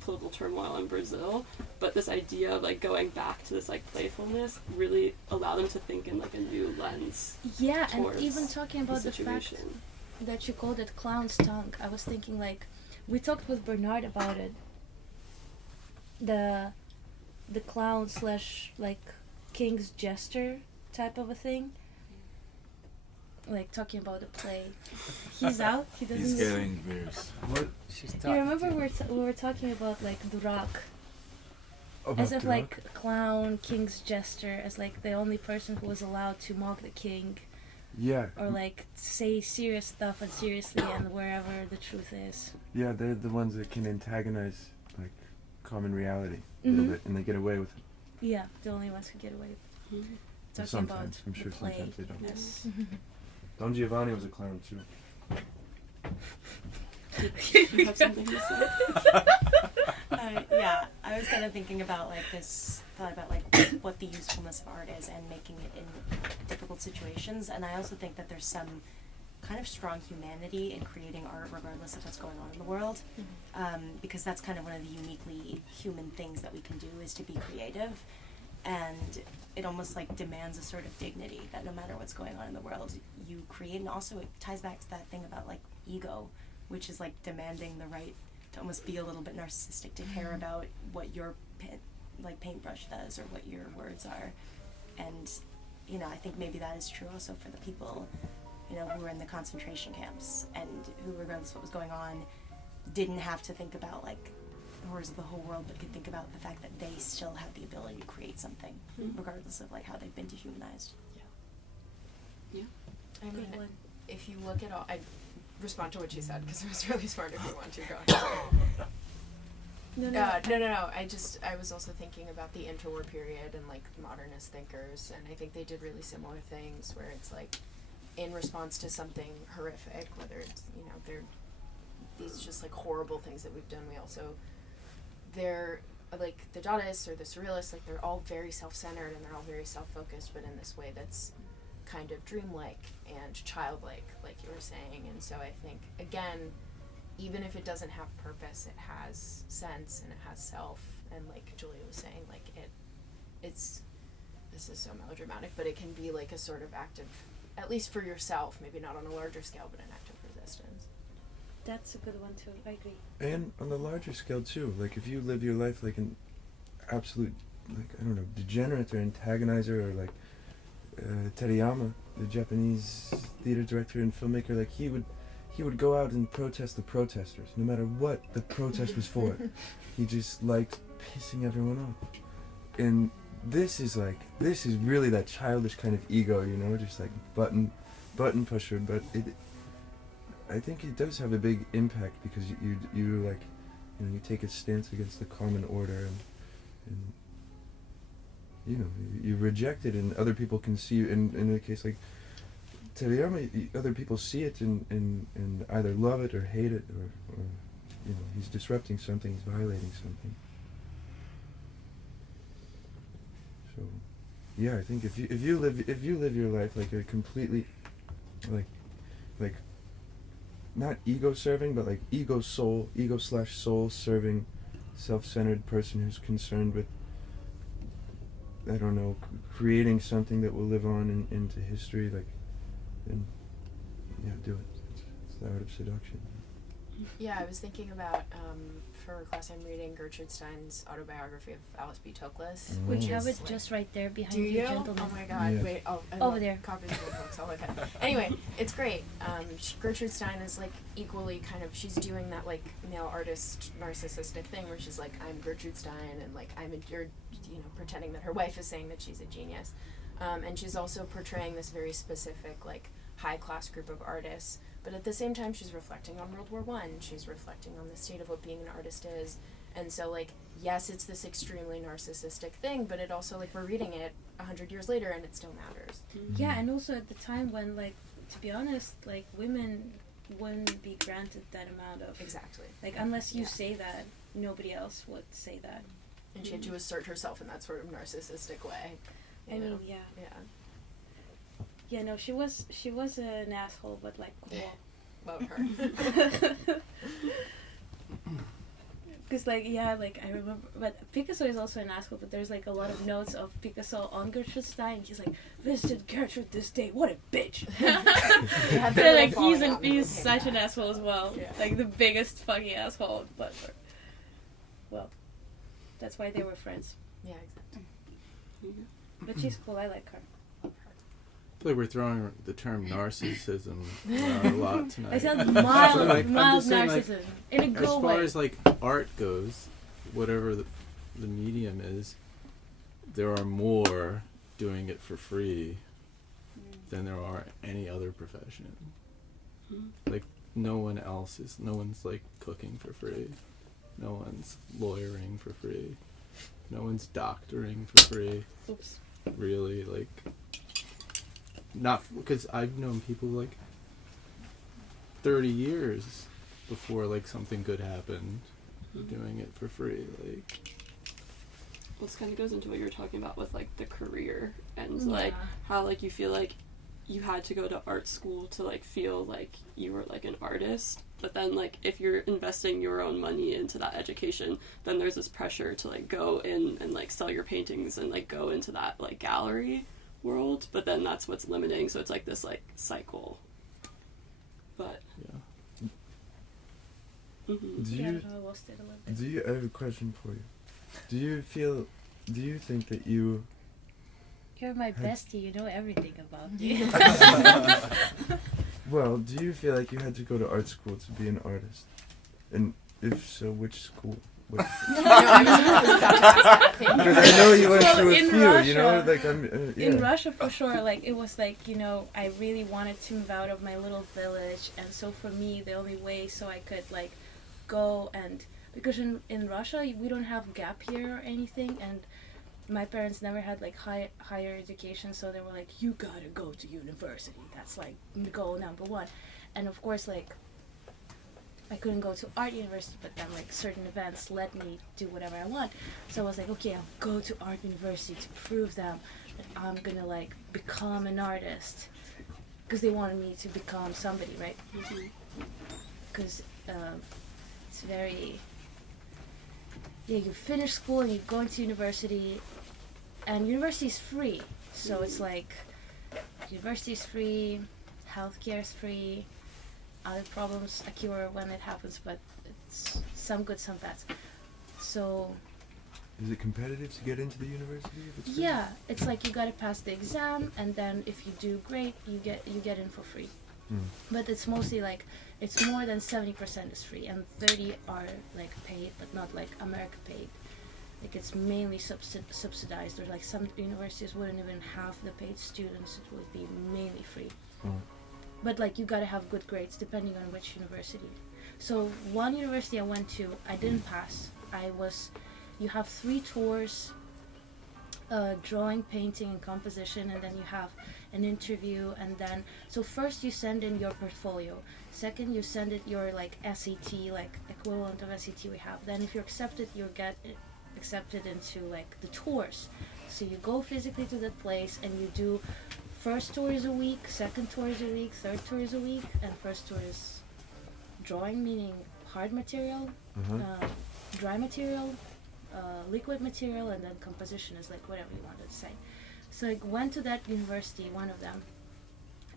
political turmoil in Brazil, but this idea of like going back to this like playfulness really allowed them to think in like a new lens. Yeah, and even talking about the fact situation. that you called it clown's tongue, I was thinking like, we talked with Bernard about it, the clown / like king's jester type of a thing, like talking about the play. He's out, he doesn't He's getting beers. What? She's you remember we were talking about like Durak, as if like clown, king's jester, as like the only person who was allowed to mock the king. Yeah. Or like say serious stuff and seriously and wherever the truth is. Yeah, they're the ones that can antagonize like common reality a little bit, and they get away with it. Yeah, the only ones who get away with talking Sometimes, about I'm sure the play. sometimes they don't. Yes. Don Giovanni was a clown too. You have something to say? Yeah, I was kind of thinking about thought about what the usefulness of art is and making it in difficult situations, and I also think that there's some kind of strong humanity in creating art regardless of what's going on in the world, because that's kind of one of the uniquely human things that we can do is to be creative, and it almost like demands a sort of dignity that no matter what's going on in the world, you create. And also it ties back to that thing about like ego, which is like demanding the right to almost be a little bit narcissistic, to care about what your paintbrush does or what your words are. And you know, I think maybe that is true also for the people, you know, who were in the concentration camps and who, regardless of what was going on, didn't have to think about like the horrors of the whole world, but could think about the fact that they still have the ability to create something, regardless of like how they've been dehumanized. I mean, if you look at all, I respond to what she said because it was really smart. If you want to go ahead. No. I was also thinking about the interwar period and like modernist thinkers, and I think they did really similar things where it's like, in response to something horrific, whether it's, you know, they're these just like horrible things that we've done, we also, they're like the Dadaists or the Surrealists, like they're all very self-centered and they're all very self-focused, but in this way that's kind of dreamlike and childlike, like you were saying. And so I think, again, even if it doesn't have purpose, it has sense and it has self. And like Julia was saying, like this is so melodramatic, but it can be like a sort of act of, at least for yourself, maybe not on a larger scale, but an act of resistance. That's a good one too. I agree. And on the larger scale too, like if you live your life like an absolute, like, I don't know, degenerate or antagonizer, or like Teriyama, the Japanese theater director and filmmaker, like he would go out and protest the protesters, no matter what the protest was for. He just liked pissing everyone off. And this is really that childish kind of ego, you know, just like button pusher, but I think it does have a big impact because you like, you know, you take a stance against the common order and you know, you reject it, and other people can see you. In a case like Teriyama, other people see it and either love it or hate it, or you know, he's disrupting something, he's violating something. So, yeah, I think if you live your life like a completely like not ego serving, but like ego/soul serving, self-centered person who's concerned with, I don't know, creating something that will live on into history, like, then yeah, do it. It's the art of seduction. Yeah, I was thinking about, for a class I'm reading, Gertrude Stein's autobiography of Alice B. Toklas. Which have it just right there behind do you, you? gentlemen. Oh my god, Yeah. wait, Over there. Copies of the books, I'll look at it. Anyway, it's great. Gertrude Stein is like equally kind of, she's doing that like male artist narcissistic thing where she's like, I'm Gertrude Stein, and like you're, you know, pretending that her wife is saying that she's a genius. And she's also portraying this very specific, like, high-class group of artists, but at the same time she's reflecting on World War I, she's reflecting on the state of what being an artist is, and so, like, yes, it's this extremely narcissistic thing, but it also, like, we're reading it 100 years later and it still matters. Yeah, and also at the time when, like, to be honest, like, women wouldn't be granted that amount of... Exactly. Like, unless you say that, nobody else would say that. And she had to assert herself in that sort of narcissistic way. I mean, yeah. Yeah, no, she was an asshole, but like cool. Love her. Because like, yeah, like I remember, but Picasso is also an asshole, but there's like a lot of notes of Picasso on Gertrude Stein. He's like, visited Gertrude this day, what a bitch. But like he's such an asshole as well. Yeah. Like the biggest fucking asshole, but well, that's why they were friends. Yeah, exactly. Mm-hmm. But she's cool, I like her. I feel like we're throwing the term narcissism around a lot tonight. I said mild, mild saying, narcissism, like, in a good way. As far as like art goes, whatever the medium is, there are more doing it for free than there are any other profession. Like no one's like cooking for free, no one's lawyering for free, no one's doctoring for free. Oops. Really, like. Not because I've known people like 30 years before like something good happened, doing it for free. Like, well, this kind of goes into what you were talking about with like the career and like how like you feel like you had to go to art school to like feel like you were like an artist. But then like if you're investing your own money into that education, then there's this pressure to like go in and like sell your paintings and like go into that like gallery world. But then that's what's limiting. So it's like this like cycle. But Yeah. mhm. Do Yeah, I you don't know, I lost it a little bit. do you? I have a question for you. Do you think that you? You're my Had- bestie, you know everything about me. Well, do you feel like you had to go to art school to be an artist? And if so, which school? What? I was about to ask that. Thank you. Because I know you went Well, to a in few, you know, Russia- like I'm. Yeah. In Russia, for sure, like, it was like, you know, I really wanted to move out of my little village, and so for me, the only way so I could, like, go and, because in Russia, we don't have gap year or anything, and my parents never had, like, higher education, so they were like, you gotta go to university, that's, like, goal number one. And, of course, like, I couldn't go to art university, but then, like, certain events let me do whatever I want. So I was like, okay, I'll go to art university to prove them that I'm gonna, like, become an artist. Because they wanted me to become somebody, right? Because it's very... Yeah, you finish school and you go into university, and university is free. So it's like, university is free, healthcare is free, other problems occur when it happens, but it's some good, some bad. So Is it competitive to get into the university? If it's free? yeah, it's like you gotta pass the exam, and then if you do great, you get in for free. Mm. But it's mostly like, it's more than 70% is free, and 30 are like paid, but not like America paid. Like it's mainly subsidized, or like some universities wouldn't even have the paid students, it would be mainly free. Oh. But like you gotta have good grades depending on which university. So one university I went to, I didn't pass. You have 3 tours, drawing, painting, and composition, and then you have an interview, and then, so first you send in your portfolio. Second, you send it your like SAT, like equivalent of SAT we have. Then if you're accepted, you get accepted into like the tours. So you go physically to that place and you do first tour is a week, second tour is a week, third tour is a week, and first tour is drawing, meaning hard material, dry material, liquid material, and then composition is like whatever you wanted to say. So I went to that university, one of them,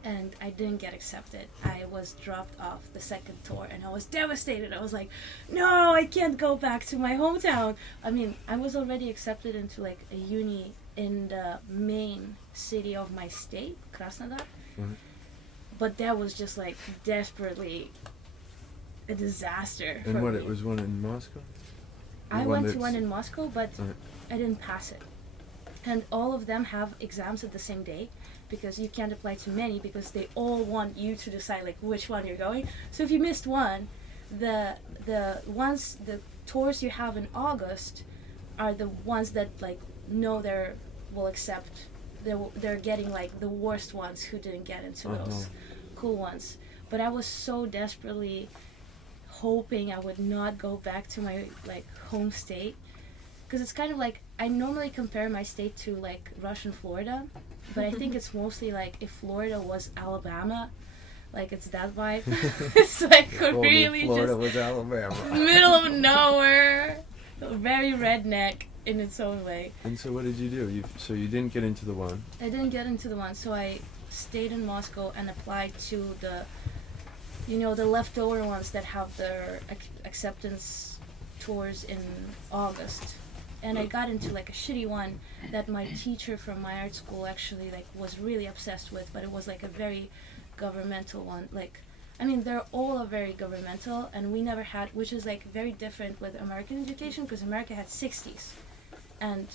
and I didn't get accepted. I was dropped off the second tour, and I was devastated. I was like, no, I can't go back to my hometown. I mean, I was already accepted into like a uni in the main city of my state, Krasnodar. Mhm. But that was just like desperately a disaster for And what, me. it was one in Moscow? The I one went to that's- one in Moscow, but Alright. I didn't pass it. And all of them have exams at the same day, because you can't apply to many, because they all want you to decide like which one you're going. So if you missed one, the tours you have in August are the ones that like know will accept. They're getting like the worst ones who didn't get into those cool ones. But I was so desperately hoping I would not go back to my like home state, because it's kind of like, I normally compare my state to like Russian Florida, but I think it's mostly like if Florida was Alabama, like it's that vibe. It's like really Florida just was Alabama. middle of nowhere, very redneck in its own way. And so what did you do? So you didn't get into the one. I didn't get into the one, so I stayed in Moscow and applied to the, the leftover ones that have their acceptance tours in August. And I got into like a shitty one that my teacher from my art school actually like was really obsessed with, but it was like a very governmental one. Like, I mean, they're all very governmental, and we never had, which is like very different with American education, because America had 60s, and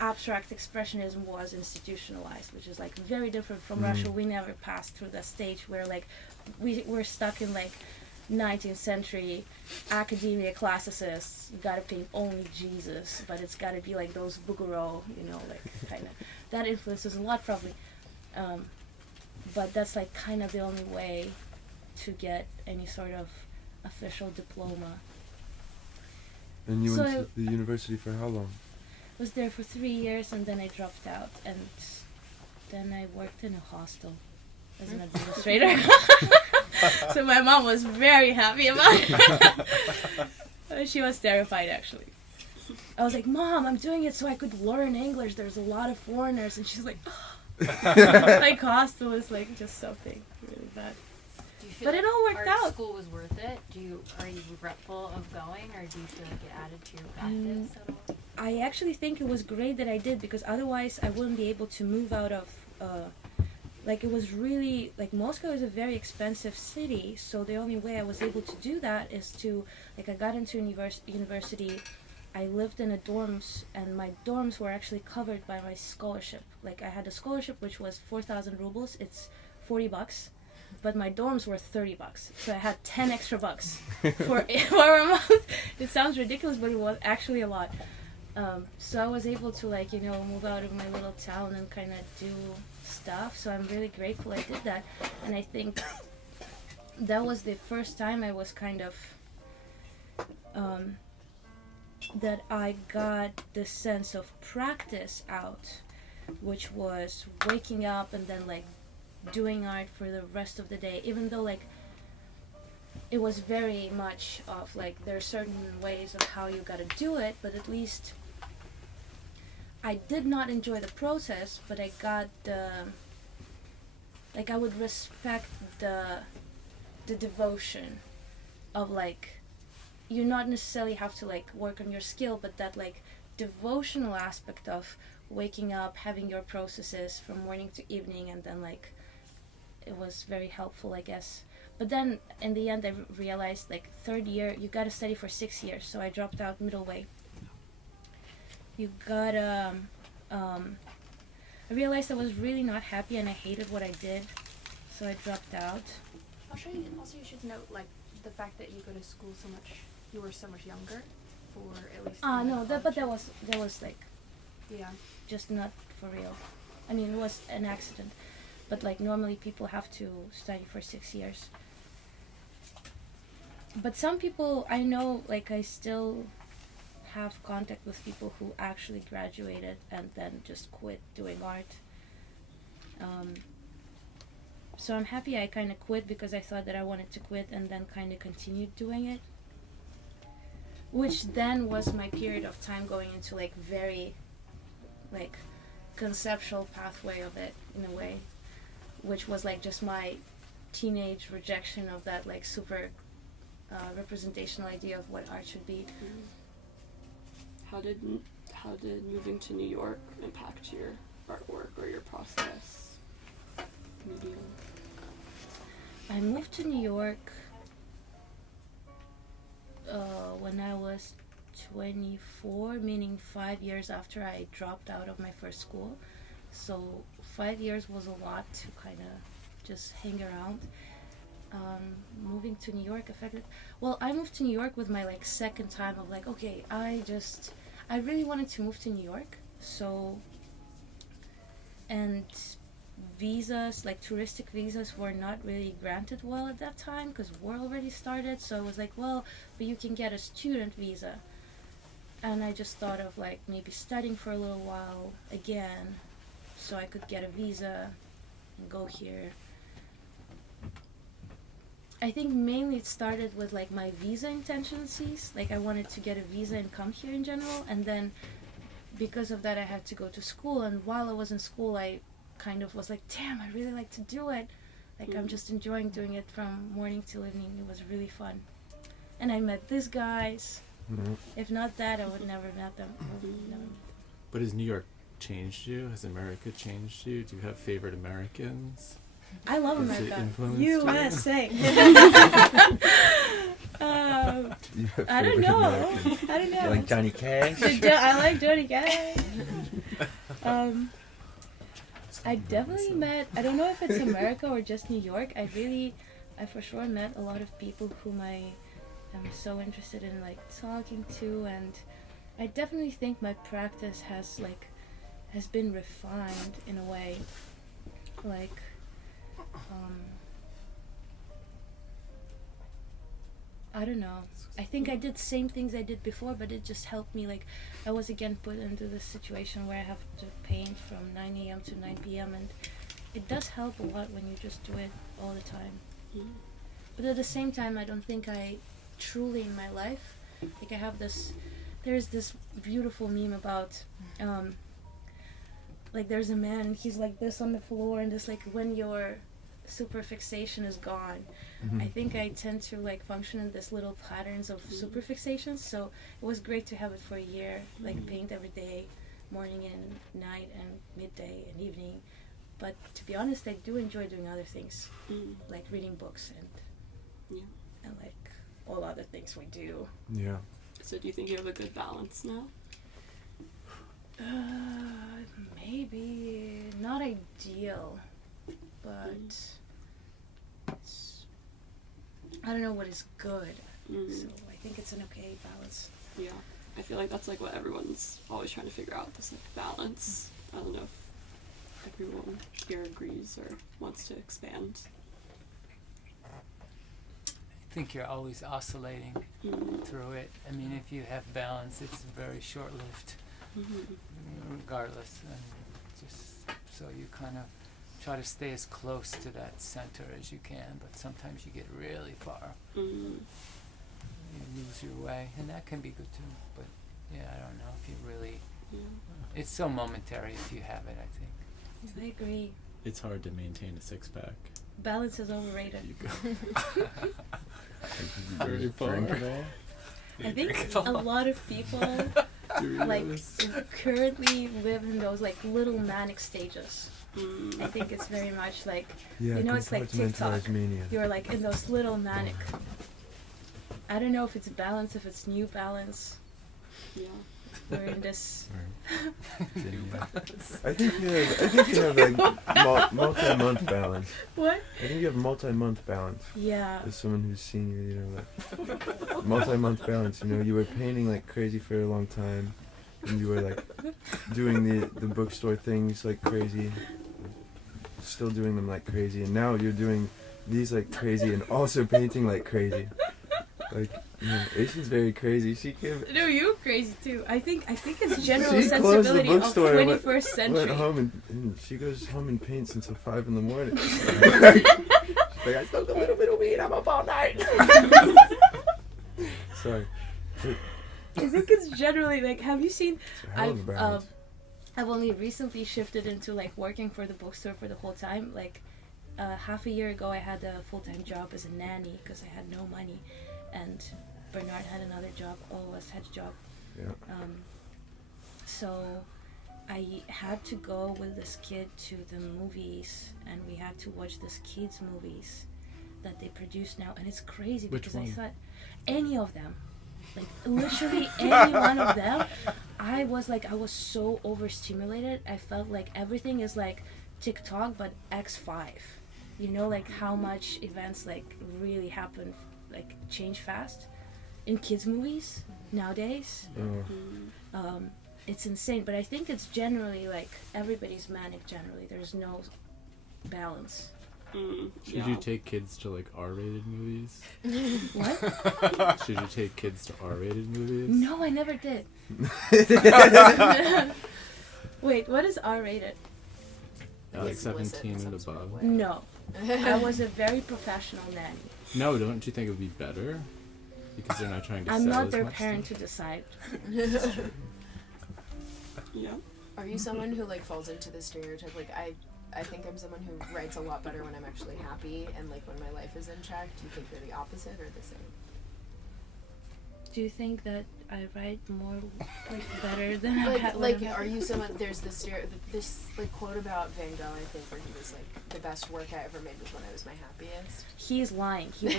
abstract expressionism was institutionalized, which is like very different from Russia. We never passed through that stage where like we're stuck in like 19th century academia classicists. You gotta paint only Jesus, but it's gotta be like those Bouguereau, like kind of that influences a lot probably. But that's like kind of the only way to get any sort of official diploma. And you So went to the university for how long? I was there for 3 years, and then I dropped out, and then I worked in a hostel. as an administrator. So my mom was very happy about it. She was terrified, actually. I was like, Mom, I'm doing it so I could learn English. There's a lot of foreigners. And she's like, like hostel is like just something really bad. Do you feel But like it all worked art out. school was worth it? Are you regretful of going, or do you feel like it added to your practice at all? I actually think it was great that I did, because otherwise I wouldn't be able to move out of, like it was really, like Moscow is a very expensive city, so the only way I was able to do that is to, like I got into university, I lived in a dorms, and my dorms were actually covered by my scholarship. Like I had a scholarship which was 4,000 rubles, it's $40, but my dorms were $30, so I had 10 extra bucks for a month. It sounds ridiculous, but it was actually a lot. So I was able to, like, you know, move out of my little town and kind of do stuff. So I'm really grateful I did that. And I think that was the first time I was kind of, that I got the sense of practice out, which was waking up and then, like, doing art for the rest of the day. Even though, like, it was very much of, like, there are certain ways of how you gotta do it, but at least I did not enjoy the process, but I got the, like, I would respect the devotion of, like, you not necessarily have to, like, work on your skill, but that, like, devotional aspect of waking up, having your processes from morning to evening, and then, like, it was very helpful, I guess. But then in the end I realized, like, third year you gotta study for 6 years, so I dropped out middle way. You gotta I realized I was really not happy and I hated what I did, so I dropped out. Also, you should note, like, the fact that you go to school so much, you were so much younger, for at least. No, that was like, yeah, just not for real. I mean, it was an accident, but, like, normally people have to study for 6 years. But some people I know, like, I still have contact with people who actually graduated and then just quit doing art. So I'm happy I kind of quit, because I thought that I wanted to quit and then kind of continued doing it. Which then was my period of time going into, like, very, like, conceptual pathway of it, in a way. Which was, like, just my teenage rejection of that, like, super representational idea of what art should be. How did moving to New York impact your artwork or your process medium? I moved to New York when I was 24, meaning 5 years after I dropped out of my first school. So 5 years was a lot to kind of just hang around. Moving to New York affected. Well, I moved to New York with my, like, second time of, like, okay, I really wanted to move to New York, so, and visas, like touristic visas, were not really granted well at that time because war already started. So I was like, well, but you can get a student visa, and I just thought of, like, maybe studying for a little while again, so I could get a visa and go here. I think mainly it started with, like, my visa intentions. Like, I wanted to get a visa and come here in general, and then because of that I had to go to school, and while I was in school I kind of was like, damn, I really like to do it. Like, I'm just enjoying doing it from morning till evening. It was really fun. And I met these guys. If not that, I would never met them. But has New York changed you? Has America changed you? Do you have favorite Americans? I love Has it America. influenced USA. I don't know. Americans? I don't know. You like Johnny Cash? I like Johnny Cash. I definitely met, I don't know if it's America or just New York, I for sure met a lot of people whom I am so interested in, like, talking to, and I definitely think my practice has been refined in a way. Like, I don't know. I think I did the same things I did before, but it just helped me. Like, I was again put into this situation where I have to paint from 9 a.m. to 9 p.m. and it does help a lot when you just do it all the time. Mm. But at the same time, I don't think I truly in my life, like I have this, there's this beautiful meme about, like there's a man and he's like this on the floor and just like when your super fixation is gone, I think I tend to like function in this little patterns of super fixations. So it was great to have it for a year, like paint every day, morning and night and midday and evening. But to be honest, I do enjoy doing other things, like reading books and like all other things we do. Yeah. So do you think you have a good balance now? Maybe not ideal, but it's, I don't know what is good. So I think it's an okay balance. Yeah, I feel like that's like what everyone's always trying to figure out, this like balance. I don't know if everyone here agrees or wants to expand. I think you're always oscillating through it. I mean, if you have balance, it's very short-lived, regardless. And just so you kind of try to stay as close to that center as you can, but sometimes you get really far. You lose your way, and that can be good too. But yeah, I don't know if you really. It's so momentary if you have it, I think. I agree. It's hard to maintain a six-pack. Balance is overrated. You go. Very far. I think a lot of people like currently live in those like little manic stages. I think it's very much like, you know, it's like TikTok. Mania. You're like in those little manic. I don't know if it's balance, if it's new balance. Yeah. We're in this. I think you have like multi-month balance. What? I think you have multi-month balance. Yeah. As someone who's seen you, you know, like multi-month balance. You know, you were painting like crazy for a long time, and you were like doing the bookstore things like crazy, still doing them like crazy, and now you're doing these like crazy and also painting like crazy. Like, you know, Aison's very crazy. She can. No, you're crazy too. I think it's general She closed the sensibility of bookstore 21st century. Went home and she goes home and paints until 5 a.m. She's like, I smoked a little bit of weed. I'm up all night. Sorry. I think it's generally like. Have you seen? It's a hell of a balance. I've only recently shifted into like working for the bookstore for the whole time. Like half a year ago, I had a full-time job as a nanny because I had no money. And Bernard had another job, all of us had a job. Yeah. So I had to go with this kid to the movies, and we had to watch this kids' movies that they produce now, and it's crazy because I thought any of them, like literally any one of them, I was so overstimulated. I felt like everything is like TikTok but X5. You know, like how much events like really happen, like change fast in kids movies nowadays. It's insane, but I think it's generally like everybody's manic generally. There's no balance. Should you take kids to like R-rated movies? What? Should you take kids to R-rated movies? No, I never did. Wait, what is R-rated? Like 17 and above. No. I was a very professional nanny. No, don't you think it would be better? Because they're not trying to I'm sell not as their much parent stuff? to decide. Yeah. Are you someone who like falls into the stereotype? Like I think I'm someone who writes a lot better when I'm actually happy and like when my life is in check. Do you think you're the opposite or the same? Do you think that I write more like better than I Like, had? like are you someone? There's this this like quote about Van Gogh, I think, where he was like, the best work I ever made was when I was my happiest. He's lying. He was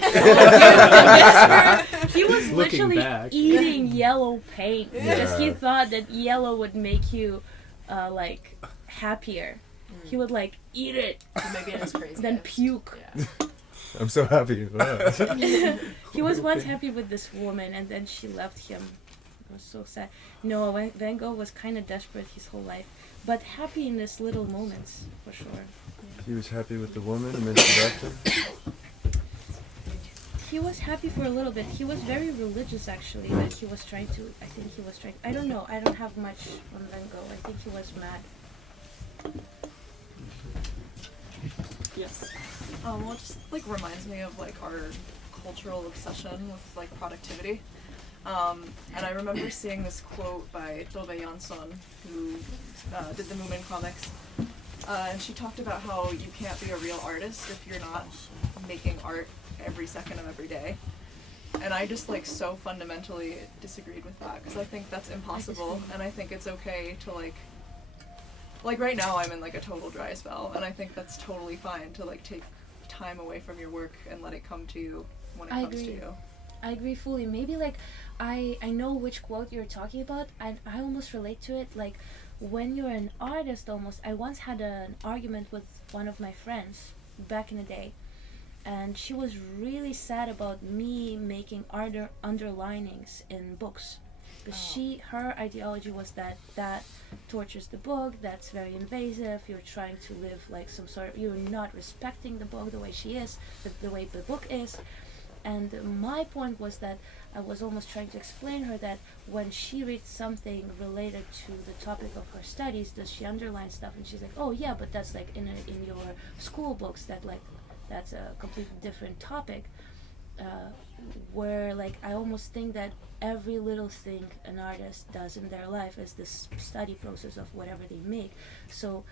he was Looking literally back. eating yellow paint because he Yeah. thought that yellow would make you like happier. He would like eat it, Maybe it was crazy. then puke. Yeah. I'm so happy. Wow. He was once happy with this woman, and then she left him. It was so sad. No, Van Gogh was kind of desperate his whole life, but happy in his little moments, for sure. He was happy with the woman and then she left him. He was happy for a little bit. He was very religious, actually. Like he was trying to. I think he was trying. I don't know. I don't have much on Van Gogh. I think he was mad. Yes. Well, it just like reminds me of like our cultural obsession with like productivity. And I remember seeing this quote by Tove Jansson, who did the Moomin comics. And she talked about how you can't be a real artist if you're not making art every second of every day. And I just like so fundamentally disagreed with that, because I think that's impossible, and I think it's okay to like right now I'm in like a total dry spell, and I think that's totally fine to like take time away from your work and let it come to you when it comes to you. I agree fully. Maybe like I know which quote you're talking about, and I almost relate to it. Like when you're an artist, almost. I once had an argument with one of my friends back in the day, and she was really sad about me making underlinings in books, because her ideology was that tortures the book, that's very invasive, you're trying to live like some sort of, you're not respecting the book the way she is, the way the book is. And my point was that I was almost trying to explain her that when she reads something related to the topic of her studies, does she underline stuff? And she's like, oh yeah, but that's like in your school books, that's a completely different topic. Where like I almost think that every little thing an artist does in their life is this study process of whatever they make. So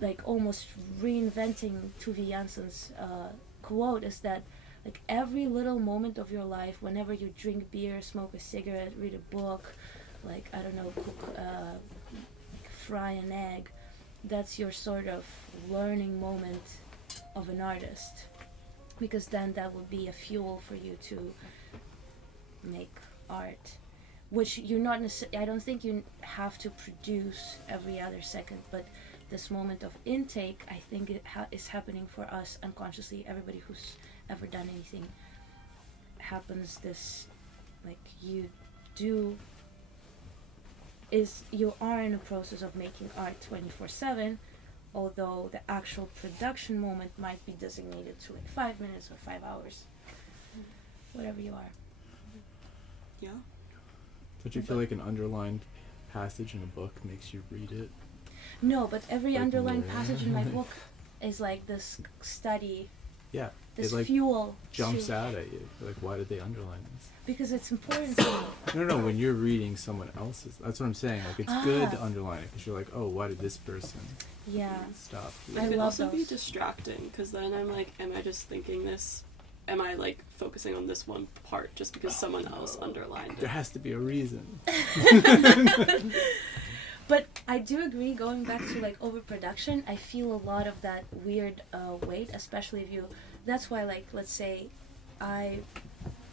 like almost reinventing Tove Jansson's quote is that like every little moment of your life, whenever you drink beer, smoke a cigarette, read a book, like I don't know, cook, fry an egg, that's your sort of learning moment of an artist, because then that would be a fuel for you to make art, which you're not I don't think you have to produce every other second, but this moment of intake, I think it is happening for us unconsciously. Everybody who's ever done anything happens this, like you are in a process of making art 24/7, although the actual production moment might be designated to like 5 minutes or 5 hours, whatever you are. Yeah. Don't you feel like an underlined passage in a book makes you read it? No, but every Like underlined more. passage in my book is like this study, Yeah. this it like fuel. jumps to, out at you. Like, why did they underline this? because it's important to me. No, when you're reading someone else's, that's what I'm saying. Like, it's good to underline it because you're like, oh, why did this person Yeah. stop It here? could love also be those. distracting, because then I'm like, am I just thinking this? Am I like focusing on this one part just because someone else underlined There it? has to be a reason. But I do agree, going back to like overproduction, I feel a lot of that weird weight, especially if you, that's why like, let's say I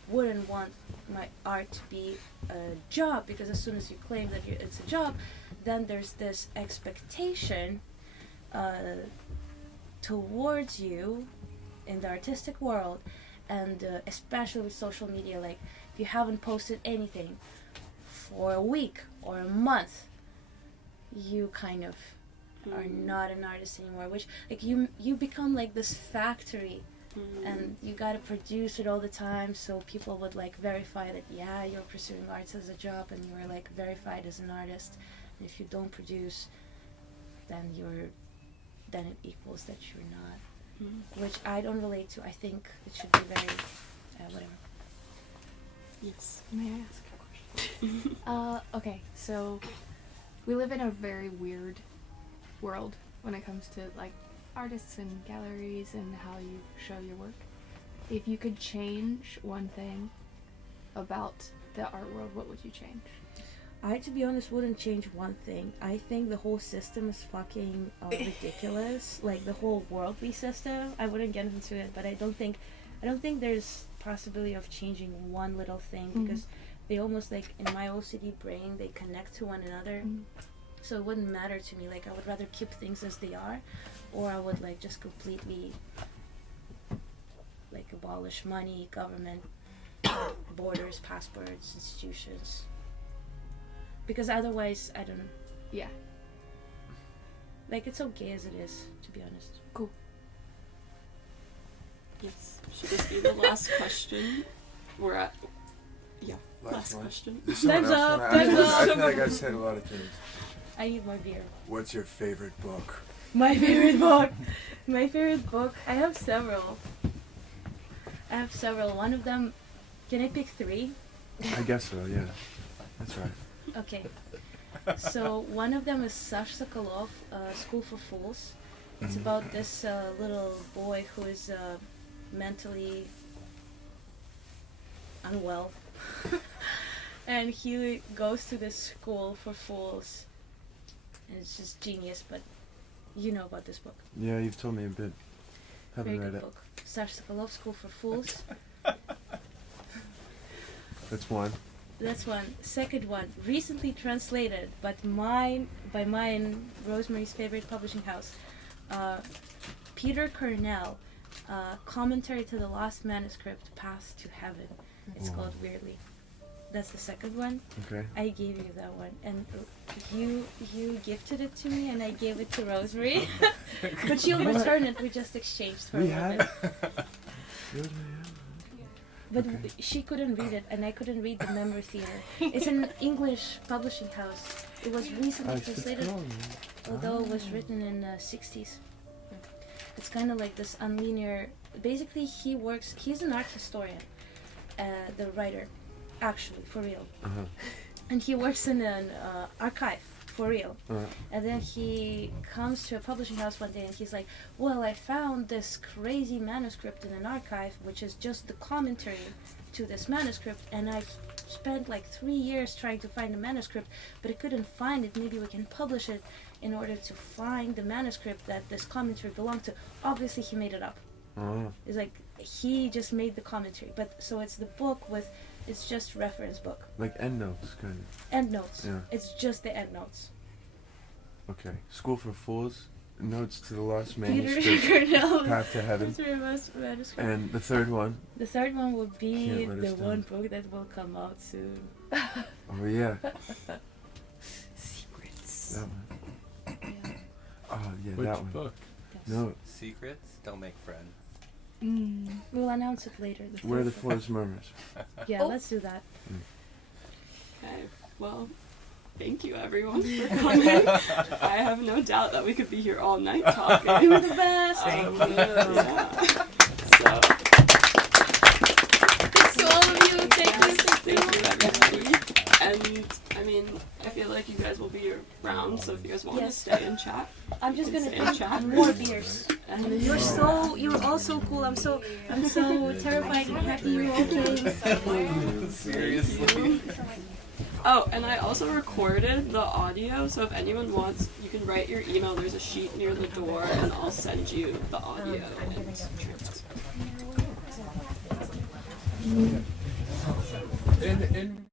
wouldn't want my art to be a job, because as soon as you claim that it's a job, then there's this expectation towards you in the artistic world, and especially with social media, like if you haven't posted anything for a week or a month, you kind of are not an artist anymore, which like you become like this factory, and you gotta produce it all the time, so people would like verify that yeah, you're pursuing arts as a job and you're like verified as an artist. And if you don't produce, then it equals that you're not, which I don't relate to. I think it should be very whatever. Yes. May I ask a question? Okay, so we live in a very weird world when it comes to like artists and galleries and how you show your work. If you could change one thing about the art world, what would you change? I, to be honest, wouldn't change one thing. I think the whole system is fucking ridiculous. Like the whole worldly system. I wouldn't get into it, but I don't think there's possibility of changing one little thing, because they almost like in my OCD brain they connect to one another. So it wouldn't matter to me. Like I would rather keep things as they are, or I would like just completely like abolish money, government, borders, passports, institutions. Because otherwise, I don't know. Yeah. Like it's okay as it is, to be honest. Cool. Yes. Should this be the last question? We're at. Yeah. Last one. question. Does someone Time's else up, wanna- time's I up. feel like I've said a lot of things. I need more beer. What's your favorite book? My favorite book. My favorite book. I have several. One of them. Can I pick 3? I guess so. Yeah, that's right. Okay. So one of them is Sash Sokolov, School for Fools. It's about this little boy who is mentally unwell. And he goes to this school for fools. And it's just genius, but you know about this book. Yeah, you've told me a bit. Haven't Very read good it. book. Sash Sokolov, School for Fools. That's one. That's one. Second one, recently translated, but by mine, Rosemary's favorite publishing house. Peter Cornell, Commentary to the Lost Manuscript, Path to Heaven. It's Wow. called Weirdly. That's the second one. Okay. I gave you that one, and you gifted it to me, and I gave it to Rosemary. But she'll return it. We just exchanged for We a have moment. it. But Okay. she couldn't read it, and I couldn't read The Memory Theater. It's an English publishing house. It was recently translated, although it was written in the 60s. It's kind of like this unlinear. Basically, he's an art historian, the writer, actually, for real. Uh-huh. And he works in an archive, for real. Uh-huh. And then he comes to a publishing house one day and he's like, well, I found this crazy manuscript in an archive, which is just the commentary to this manuscript, and I spent like 3 years trying to find the manuscript, but I couldn't find it. Maybe we can publish it in order to find the manuscript that this commentary belonged to. Obviously, he made it up. Uh-huh. It's like he just made the commentary, but so it's the book with, it's just reference book. Like endnotes, kind of. Endnotes. Yeah. It's just the endnotes. Okay. School for Fools, Notes to the Lost Peter Manuscript, Cornell. Path to Heaven. Manuscript. And the third one. The third one will be Can't let the us down. one book that will come out soon. Oh yeah. Secrets. That one. Yeah. Oh yeah, Which that one. book? No. Secrets don't make friends. We'll announce it later. The Where the third book. Forest Murmurs. Yeah, Oh. let's do that. Okay, well, thank you everyone for coming. I have no doubt that we could be here all night talking. You're the best. Thank you. Yeah. To all of you, Thank you everybody. And I mean, I feel like you guys will be around, so if you guys want to Yes. stay and chat, I'm just you can gonna stay and drink chat. more beers. And You're all so cool. I'm so terrified and happy you're okay. Seriously. Oh, and I also recorded the audio, so if anyone wants, you can write your email. There's a sheet near the door, and I'll send you the audio and transcript. In